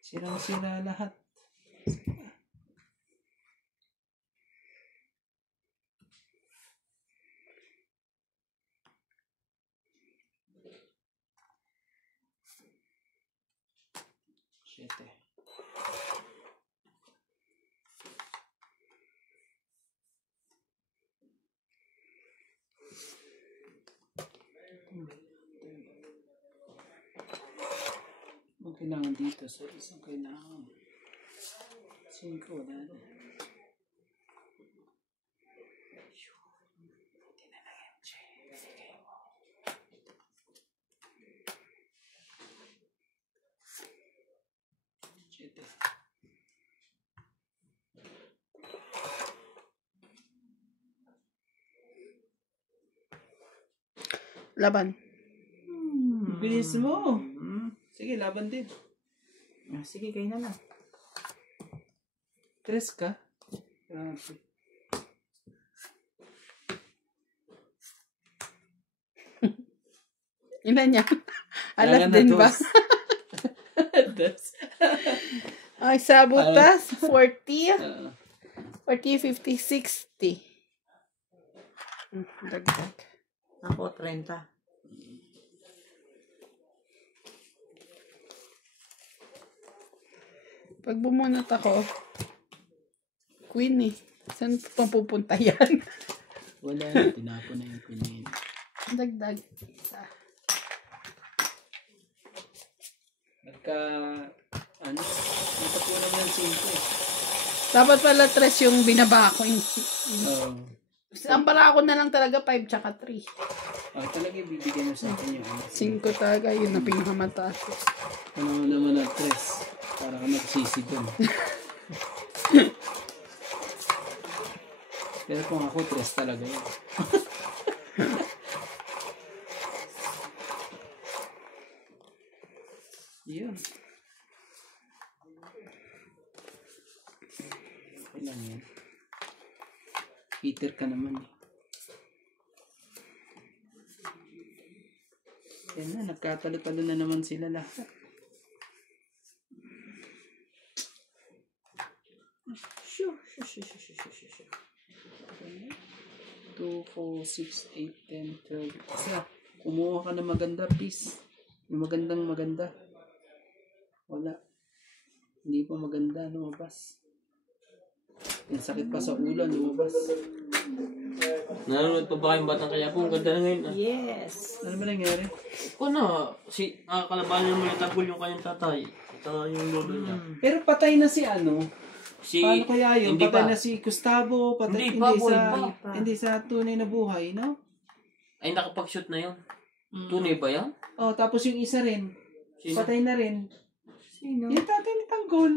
Sirang-sira lahat. Siete. Ang kailangan dito sa isang kailangan. 5 wala na. Laban. Bilis mo. Sige, laban din. Sige, kayo na lang. 3 ka? Grabe. Ilan yan? Alas Kailangan na din ba? dos. Dos. Ay, sa butas. 40. Ah. 40, 50, 60. Dagdag. Ako, 30. Pag bumunot ako, queen eh. Saan papupunta yan? Wala na. Tinapon na yung queen. Dagdag. Isa. Nagka, ano, natapunan ng 5 eh. Dapat pala 3 yung binaba ko. Oo. Ang barako na lang talaga 5 tsaka 3. Talaga bibigyan mo sa akin yung ano. 5 talaga, yun na pinakamataas. Ano naman ang 3. Para ka magsisi dun. Pero kung ako, 3 talaga yun. Yun. Okay lang yan. Peter ka naman eh. Yan na, nagkatalo-talo na naman sila lahat. Sure. 2, 4, 6, 8, 10, 12. Isa, kumuha ka na maganda, please. Yung maganda. Wala. Hindi pa maganda, lumabas. Yung sakit pa sa ulo, lumabas. Nanonood pa ba kayong Batang Quiapo? Ang ganda na ngayon. Yes. Ano ba nangyari? Ano? Kalabanan mo yung tagol yung kanyang tatay. Ito yung lolo niya. Pero patay na si ano? Si... Paano kaya yun? Hindi Patay pa. na si Gustavo, patay Hindi pa, boy, pa. hindi sa tunay na buhay, no? Ay, nakapag-shoot na yun. Tunay ba yan? Oh, tapos yung isa rin, Sino? patay na rin. Sino? Yung tatay ni Tanggol.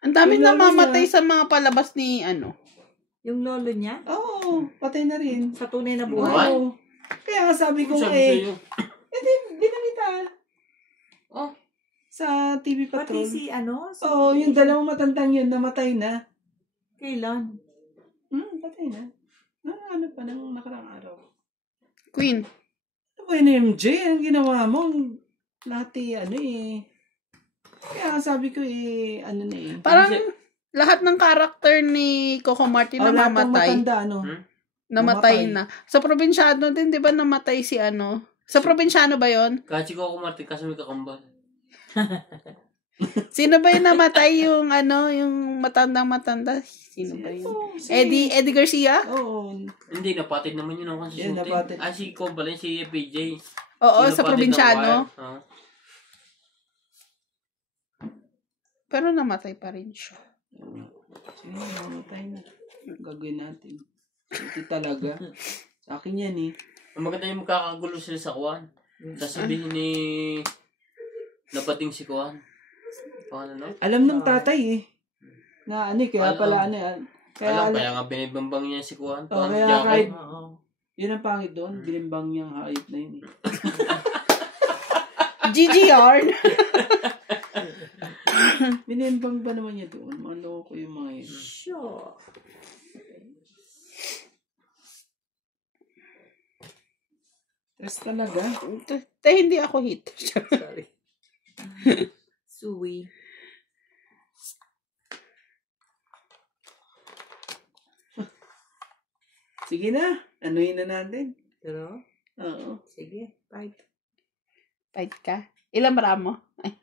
Ang dami Yung lolo namamatay niya. sa mga palabas ni ano. Yung lolo niya? Oo, patay na rin. Sa tunay na Buhay? buhay? Oo. Kaya nga sabi ko Sabi eh, sa'yo. hindi, binalita. Oh. Sa TV Pati Patrol. si ano? Si... Oo, yung dalawang matandang yun, namatay na. Kailan? Patay na. Ano pa, nang nakarang araw. Queen. Ano ba yun, MJ? Ang ginawa mo, lahat ano eh. Kaya sabi ko eh, ano na eh. Parang lahat ng karakter ni Coco Martin Lahat ng namamatay. matanda, ano. Namatay Namatay. na. Sa probinsyano din, di ba namatay si ano? Sa probinsyano ba yon? Kasi ko ako Martin kasi may kakambal. Sino ba yung namatay yung ano, yung matanda? Sino ba yun? Eddie Garcia? Oo. Hindi, napatid naman yun ako sa Yeah, shooting. napatid. Si Combal, si PJ. Oo, Yung sa napatid ng probinsyano. wire. Oo. Pero namatay pa rin siya. Sige, mamatay na. Gagawin natin. Hindi talaga. Sa akin yan eh. Ang maganda yung magkakagulo sila sa Kuan. Tapos sabihin ni... Napating si Kuan. Paano no? Alam ng tatay eh. Na ano eh, kaya pala ano eh. Alam, kaya nga binibambang niya si Kuan. Oh, Kuan kaya jacket. kahit, Oo. yun ang pangit doon, binimbang niyang hayop na yun eh. GGR. Binimbang ba naman niya doon? Maloko yung mga yun. Sure. Tres talaga. Hindi ako hit. Sorry. Suwi. Sige na, anuhin na natin. Pero, Oo. sige, fight. Fight ka. Ilan bara mo? Ay,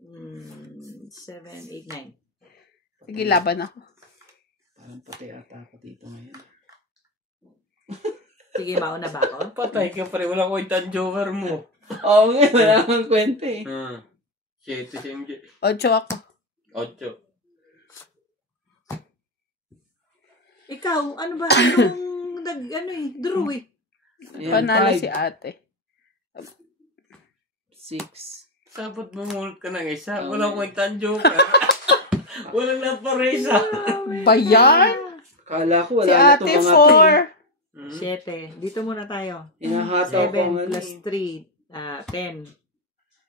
7, 8, 9. sige, laban ako. Parang patay ata ako dito ngayon. Sige, mauna ba ako? Patay ka pa rin. Wala ko yung joker mo. Oo nga, wala kang kwenta eh. 7 si MJ. 8 ako. 8. Ikaw, ano ba? Anong draw eh. Panalo si ate. 6. Dapat bumulot ka ng isa. Wala ko yung joker. Walang naparesa. Bayan? Kala ko Si wala na ate itong mga 7. Dito muna tayo. Hinahataw ko 7 plus 3, 10,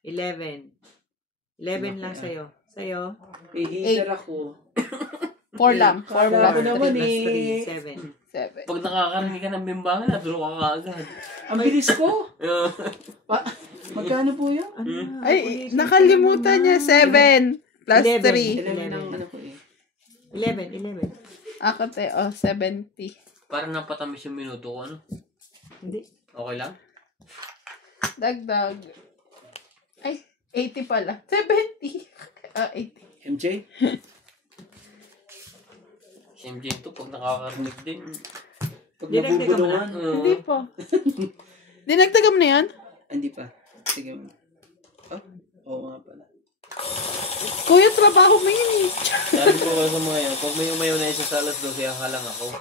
11. 11 lang sa'yo. Sa'yo? Hihitar ako. 4 lang. 4 Kala ko plus naman plus eh. 3, 7. 7. Pag nakakarinig ka ng bimbangan, naduro ka kaagad. Ang bilis ko. Magkano po yun? Ay, nakalimutan niya. 7 plus 11. 3. 11 ang ano ko eh. 11. Ako 70. Parang napatamis yung minuto ko, ano? Hindi. Okay lang? Dagdag. Ay, 80 pala. 70. 80. MJ? Si MJ ito, pag nakakarinig din. Pag Dinagdagan mo na? nabubulungan. Hindi pa. Dinagdagan mo na yan? Hindi pa. Sige. Oo nga pala. Kuya, trabaho mo yun eh. Sabi ko sa mga yan, pag may umayaw na isa sa alas 12, halang ako.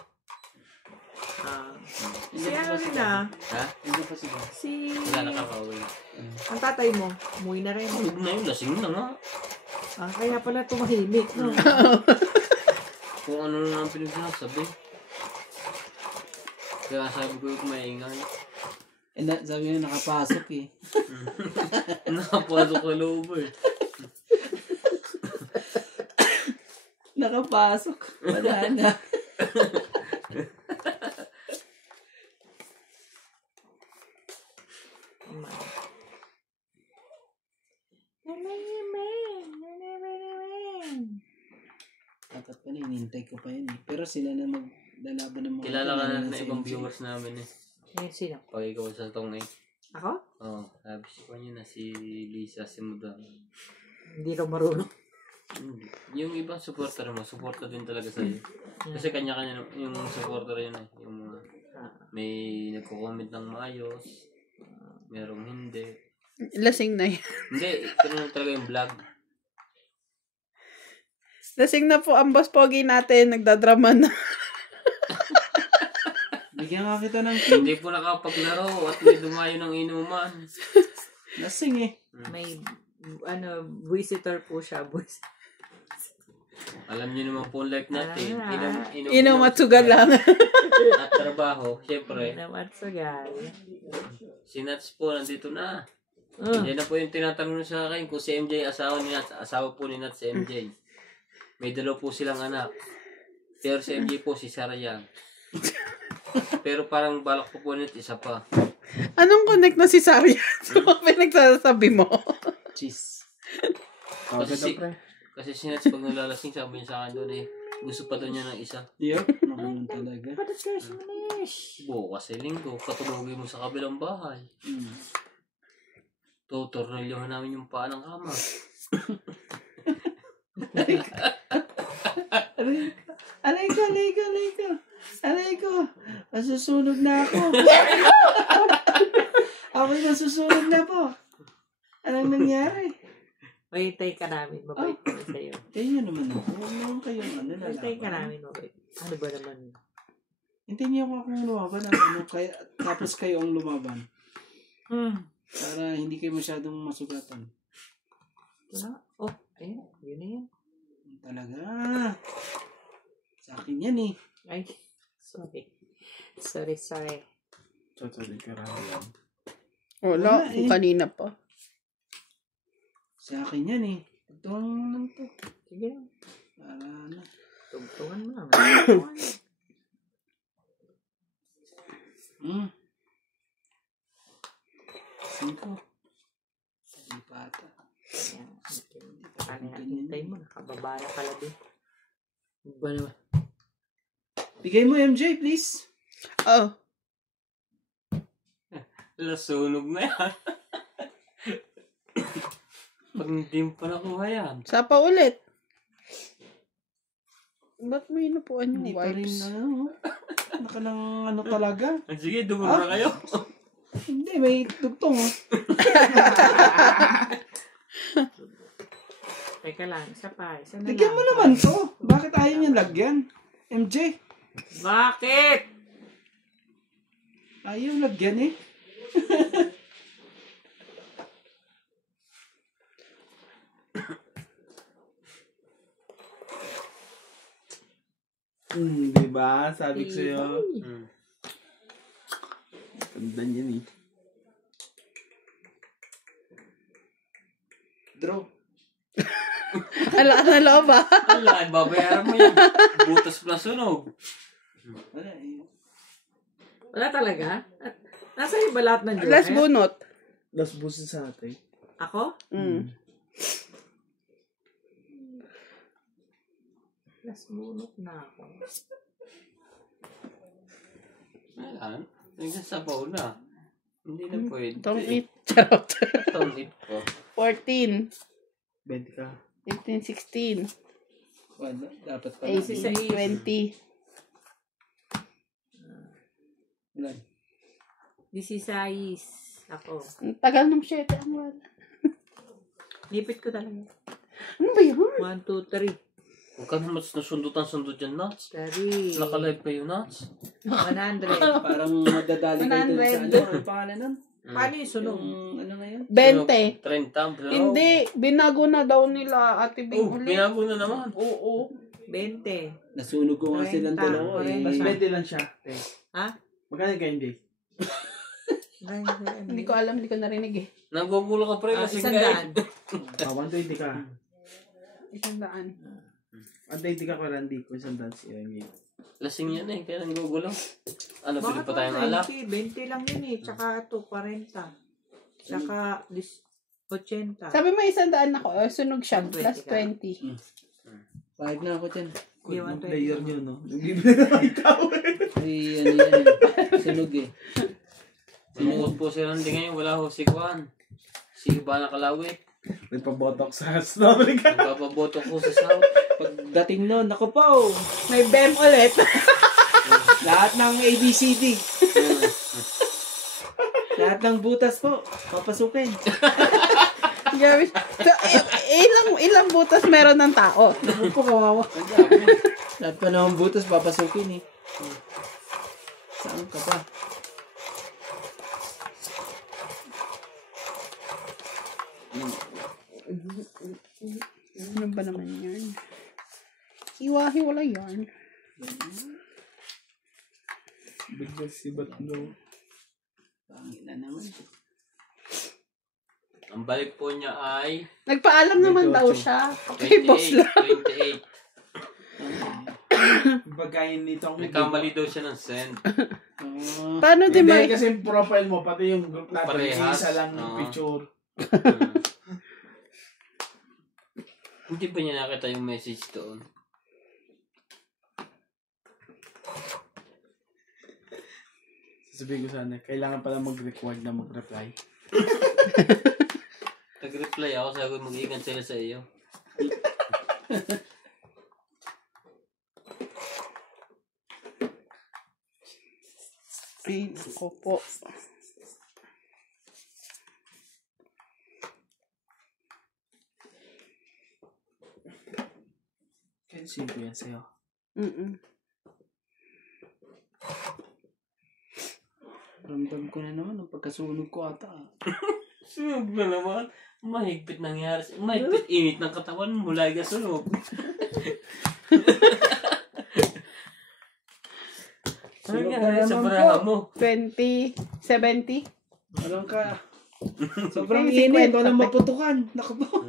Si ano rin ah. Ha? Hindi pa sige. Si... Wala nakakawin. Ang tatay mo. Umuwi na rin. Huwag na yun, lasing na nga. Kaya pala tumahimik, no? Kung ano na ang pinagsasabi. Kaya sabi ko yung maingay. Sabi nga nakapasok eh. Nakapasok ko loob eh. Nakapasok. Wala na. Dapat pa na, hinintay ko pa yun eh. Pero sila na maglalaban ng mga... Kilala ka na ng ng ibang viewers namin eh. Ngayon sino? Pag ikaw sa tong eh. Ako? Oo, sabi si Kanya na si Lisa, si Muda. Hindi raw marunong. Yung ibang supporter mo, supporter din talaga sa'yo. Kasi kanya-kanya yung supporter yun eh. Yung mga may nagko-comment ng maayos, merong hindi. Lasing na yan. Hindi, ito na talaga yung vlog. Lasing na po ang boss pogi natin. Nagdadrama na. Bigyan nga kita ng king. Hindi po nakapaglaro at may dumayo ng inuman. Lasing eh. May, visitor po siya. Alam niyo naman po ang life natin. Inom at sugal lang. At trabaho, syempre. Inom at sugal. Si Nats po nandito na. Yan na po yung tinatanong sa akin kung si MJ asawa ni Nats. Asawa po ni Nats si MJ. May dalaw po silang anak. Pero si MJ po si Sarah Yang. Pero parang balak po nito isa pa. Anong connect na si Sarah? So, pinagsasabi mo? Cheese. Kasi si Nats pag nalalasing sabi niya sa akin doon eh. Gusto pa doon niya ng isa. Yup. Naman talaga. Bukas ay linggo. Patulogin mo sa kabilang bahay. Tutornilyohan namin yung paa ng kama. Alay ko. Masusunog na ako. Ako'y masusunog na po. Anong nangyari? Mahintay ka namin. Mabait kami sa'yo. Kaya naman ako. Huwag naman kayong Mahintay ka namin. Mabait. Ano ba naman? Hintayin niyo akong lumaban. Tapos kayo ang lumaban. Para hindi kayo masyadong masugatan. Ito na. Oh, ayun. Yun na yan. Talaga. Sa akin yan eh. Ay, sorry. Totally karami yan. Wala. eh. Kanina pa. Sa akin yan eh. Tugtungan mo lang to. Sige. Para na. Tugtungan mo lang. Singko. Hindi pa ata. Hintay mo. Nakababa na pala din. Ba naman? Bigay mo MJ please. Oh. Lasunog na yan. Pag hindi mo pa nakuha yan. Sapa ulit. Ba't may inupuan yung Hindi pa rin wipes? nakalang talaga. Sige, dumura na kayo. Hindi, may tugtong oh. Teka lang. Isa pa. Isa na Lagyan lang. mo naman to. Bakit ayaw niyang lagyan? MJ, Bakit? ayaw lagyan eh. Diba? Sabi ko sa'yo. Ganda niyan eh. Draw. Ala na loob ah. Wala, babayaran mo yan. Butas plus sunog. Wala eh. Wala talaga? Nasa iba lahat ng joker? Last bunot. Last busin sa atin. Ako? Last bunot na ako. Wala. Nagsasabaw na. Hindi na pwede. Tong eat. Charot. Tongit ko. 14. 20 ka. 15, 16. Wala. Dapat pa. 18, 20. Wala. 16. Ako. Ang tagal ng 7. Ang wala. Lipit ko talaga. Ano ba yun? 1, 2, 3. Huwag ka naman nasundot dyan, Nuts. 3. Nakalive pa yung Nuts. 100. Parang madadali kayo dun sa 100. ano. Ang pangalan nun? Paano yung sunog? Yung ano ngayon? 20. 30. Hindi. Binago na daw nila Ate Bing Oh, ulit. binago na naman. Oo. 20. Nasunog ko nga silang 30, dalawa eh. 40. Mas 20 lang siya. Ha? Magkano kayo hindi? Hindi ko alam, hindi ko narinig eh. Nanggugulo ka pre, lasing ka eh. 120 ka. 100. 120 ka kay Randy. Kung 100 si Randy. Lasing yan eh, kaya nanggugulo. Ano, Bakit pili pa tayong alak? 20 lang yun eh. Tsaka ito, 40. Tsaka 80. Sabi mo 100 ako, sunog siya, plus 20. Pahig na ako dyan. Di Yung 120. player nyo, no? Nagbibili na ng ikaw eh. Ay, ano yan eh. Sunog eh. Sinuot po si Randy ngayon, wala ho si Juan. Si Ivana Kalawit. Nagpa-botox sa stomach ka. Nagpapaboto ko sa South. Pagdating nun, ako pa oh. May BEM ulit. Lahat ng ABCD. Lahat ng butas po, papasukin. Grabe. So, ilang butas meron ng tao? Ano po, kawawa. Lahat pa naman butas, papasukin eh. Saan ka pa? Ano ba naman yan? Hiwa-hiwala yan. Bigla si Batlo. Pangit na naman. Ang balik po niya ay Nagpaalam naman daw siya. Okay, boss lang. 28. Bagayin nito ako. Nagkamali daw siya ng send. Paano di ba? Hindi kasi yung profile mo, pati yung group natin. Parehas. Isa lang yung Oo. picture. Hindi pa niya nakita yung message doon. Sasabihin ko sana, kailangan pala mag-record na mag-reply. Nag-reply ako, sabi ko mag-iingat sila sa iyo. Ay, ako po. Kaya simple yan sa'yo. Ramdam ko na naman ang pagkasunog ko ata. Sunog na naman. Mahigpit nangyari. Mahigpit init ng katawan mo. Lagi sunog. Ano Sunog nga na sa naman baraha po. mo? 20, 70. Walang ka. Sobrang Ay, init, 50. walang maputukan. Naku po.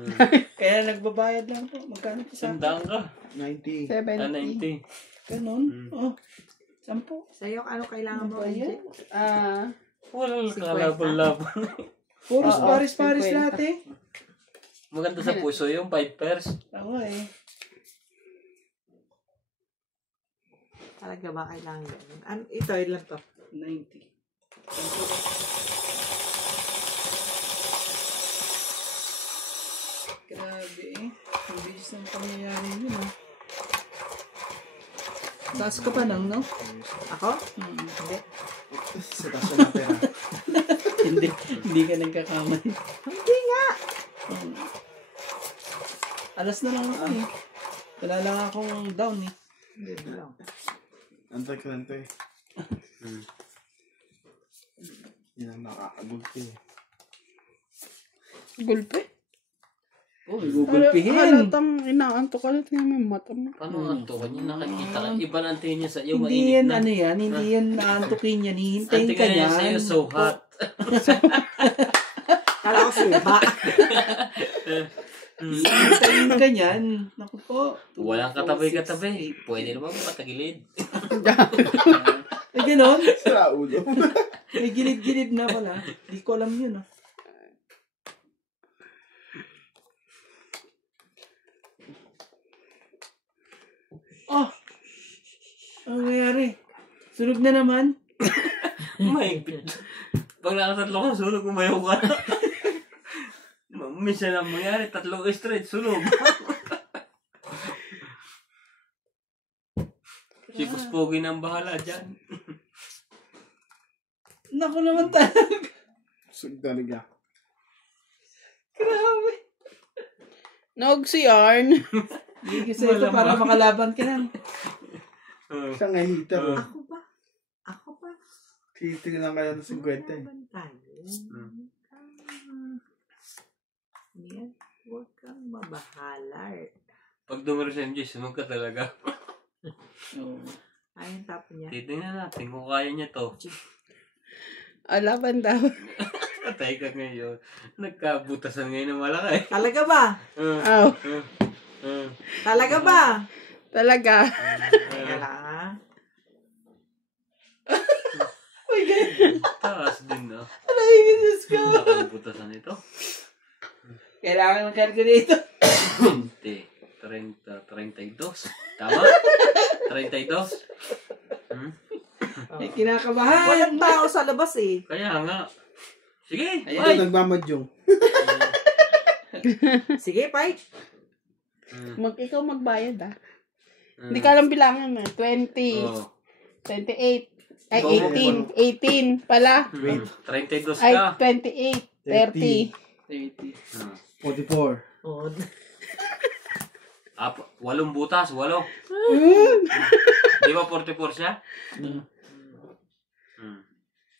Kaya nagbabayad lang po. Magkano po sa akin? Sandaan ka. 90. 70. 90. Ganon. Oh. 10. Sa'yo, ano kailangan mo? Ano ba yan? Walang kalaban-laban. Puros Oo, paris-paris 50. lahat eh. Maganda sa puso yung 5 pairs. Ako eh. Talaga ba kailangan yan? Ito, ilan to? 90. Grabe eh. Ang bilis ng pangyayari yun ah. Taas ka pa lang, no? Ako? Hindi. Sa taso na pera. Hindi ka nagkakamali. Hindi nga. Alas na lang ako eh. Wala lang akong down eh. Hindi lang. Antay ko lang ito eh. Yan ang nakakagulpi eh. Gulpe? Oh, gugulpihin. Halatang inaantok ka lang yung mata mo. Ano ang to? Kanya nakikita ka. Iba na tingin niya sa iyo. Hindi Mainit yan na. ano yan. Hindi yan naantukin yan. Ang Hihintayin ka tingin niya yan. sa iyo so hot. Kala ko suba. Hihintayin ka yan. Naku po. Walang katabi-katabi. Pwede naman patagilid. Ay, ganon. Sira ulo. May gilid-gilid na pala. Hindi ko alam yun ah. Oh! Ano nangyari? Sunog na naman? Mahigpit. Pag nakatatlo ka, sunog, umayaw ka na. Minsan lang mangyari, 3 straight, sunog. Si Puspogi nang bahala dyan. Naku naman talaga. Sug talaga. Grabe. Nog si Yarn. Hindi kasi ito para makalaban ka na. Siya nga heater oh. Ako ba? Ako ba? Titigil lang kayo ng 50 eh. Laban tayo. Yan. Huwag kang mabahala. Pag dumaro sa MJ, sunog ka talaga. Oh. Ayun, tapo niya. Titingnan natin kung kaya niya to. Laban daw. Patay ka ngayon. Nagkabutasan ngayon ng malaki. Talaga ba? Oh, Talaga ba? talaga. Teka lang, ha? Taas din, no? Ay, Diyos ko. Nakabutasan ito. Kailangan ng calculator. 20, 30, 32. Tama? 32? Ay, kinakabahan. Walang tao sa labas eh. Kaya nga. Sige. Ayan. Ay. Ito, nagmamadyong. Sige, fight. Ikaw magbayad Hindi ka lang bilangan 20, Oh. 28, ay Go. 18 pala. 32 Ay, ka. 28, 30. 30. 44. Oh. 8 butas, 8. Di ba 44 siya?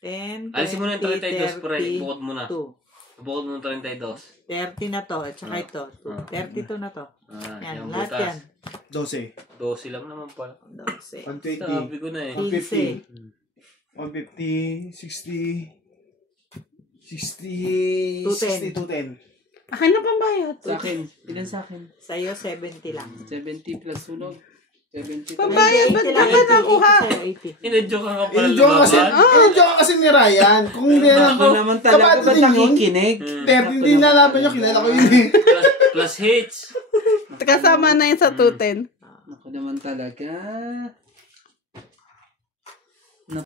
10, Alisin mo na yung 32 pre. 30, Bukod mo na. 2. Bukod mo ng 32. 30 na to, at saka ito. 32 na to. Yan, Yung lahat yan. 12. 12 lang naman pala. 12. 120. Sabi ko na eh. 15. 150. 60. 60. 210. 60, 210. Akin na pambayad. Sa akin. Ilan sa akin? Sa'yo, 70 lang. 70 plus sunog. 70. Pambayad, ba't 80 ba lang, nakuha? 80 sa'yo, 80. Inadyo ka nga pala Inadyo ka kasi, lumaban. inadyo ka kasi ni Ryan. Kung hindi na Ako naman talaga. kabado Ba't din yun? nakikinig? 30, hindi nalaban nyo. Kilala ko yun eh. Plus hits. Kasama na yun sa 210. Ako naman talaga.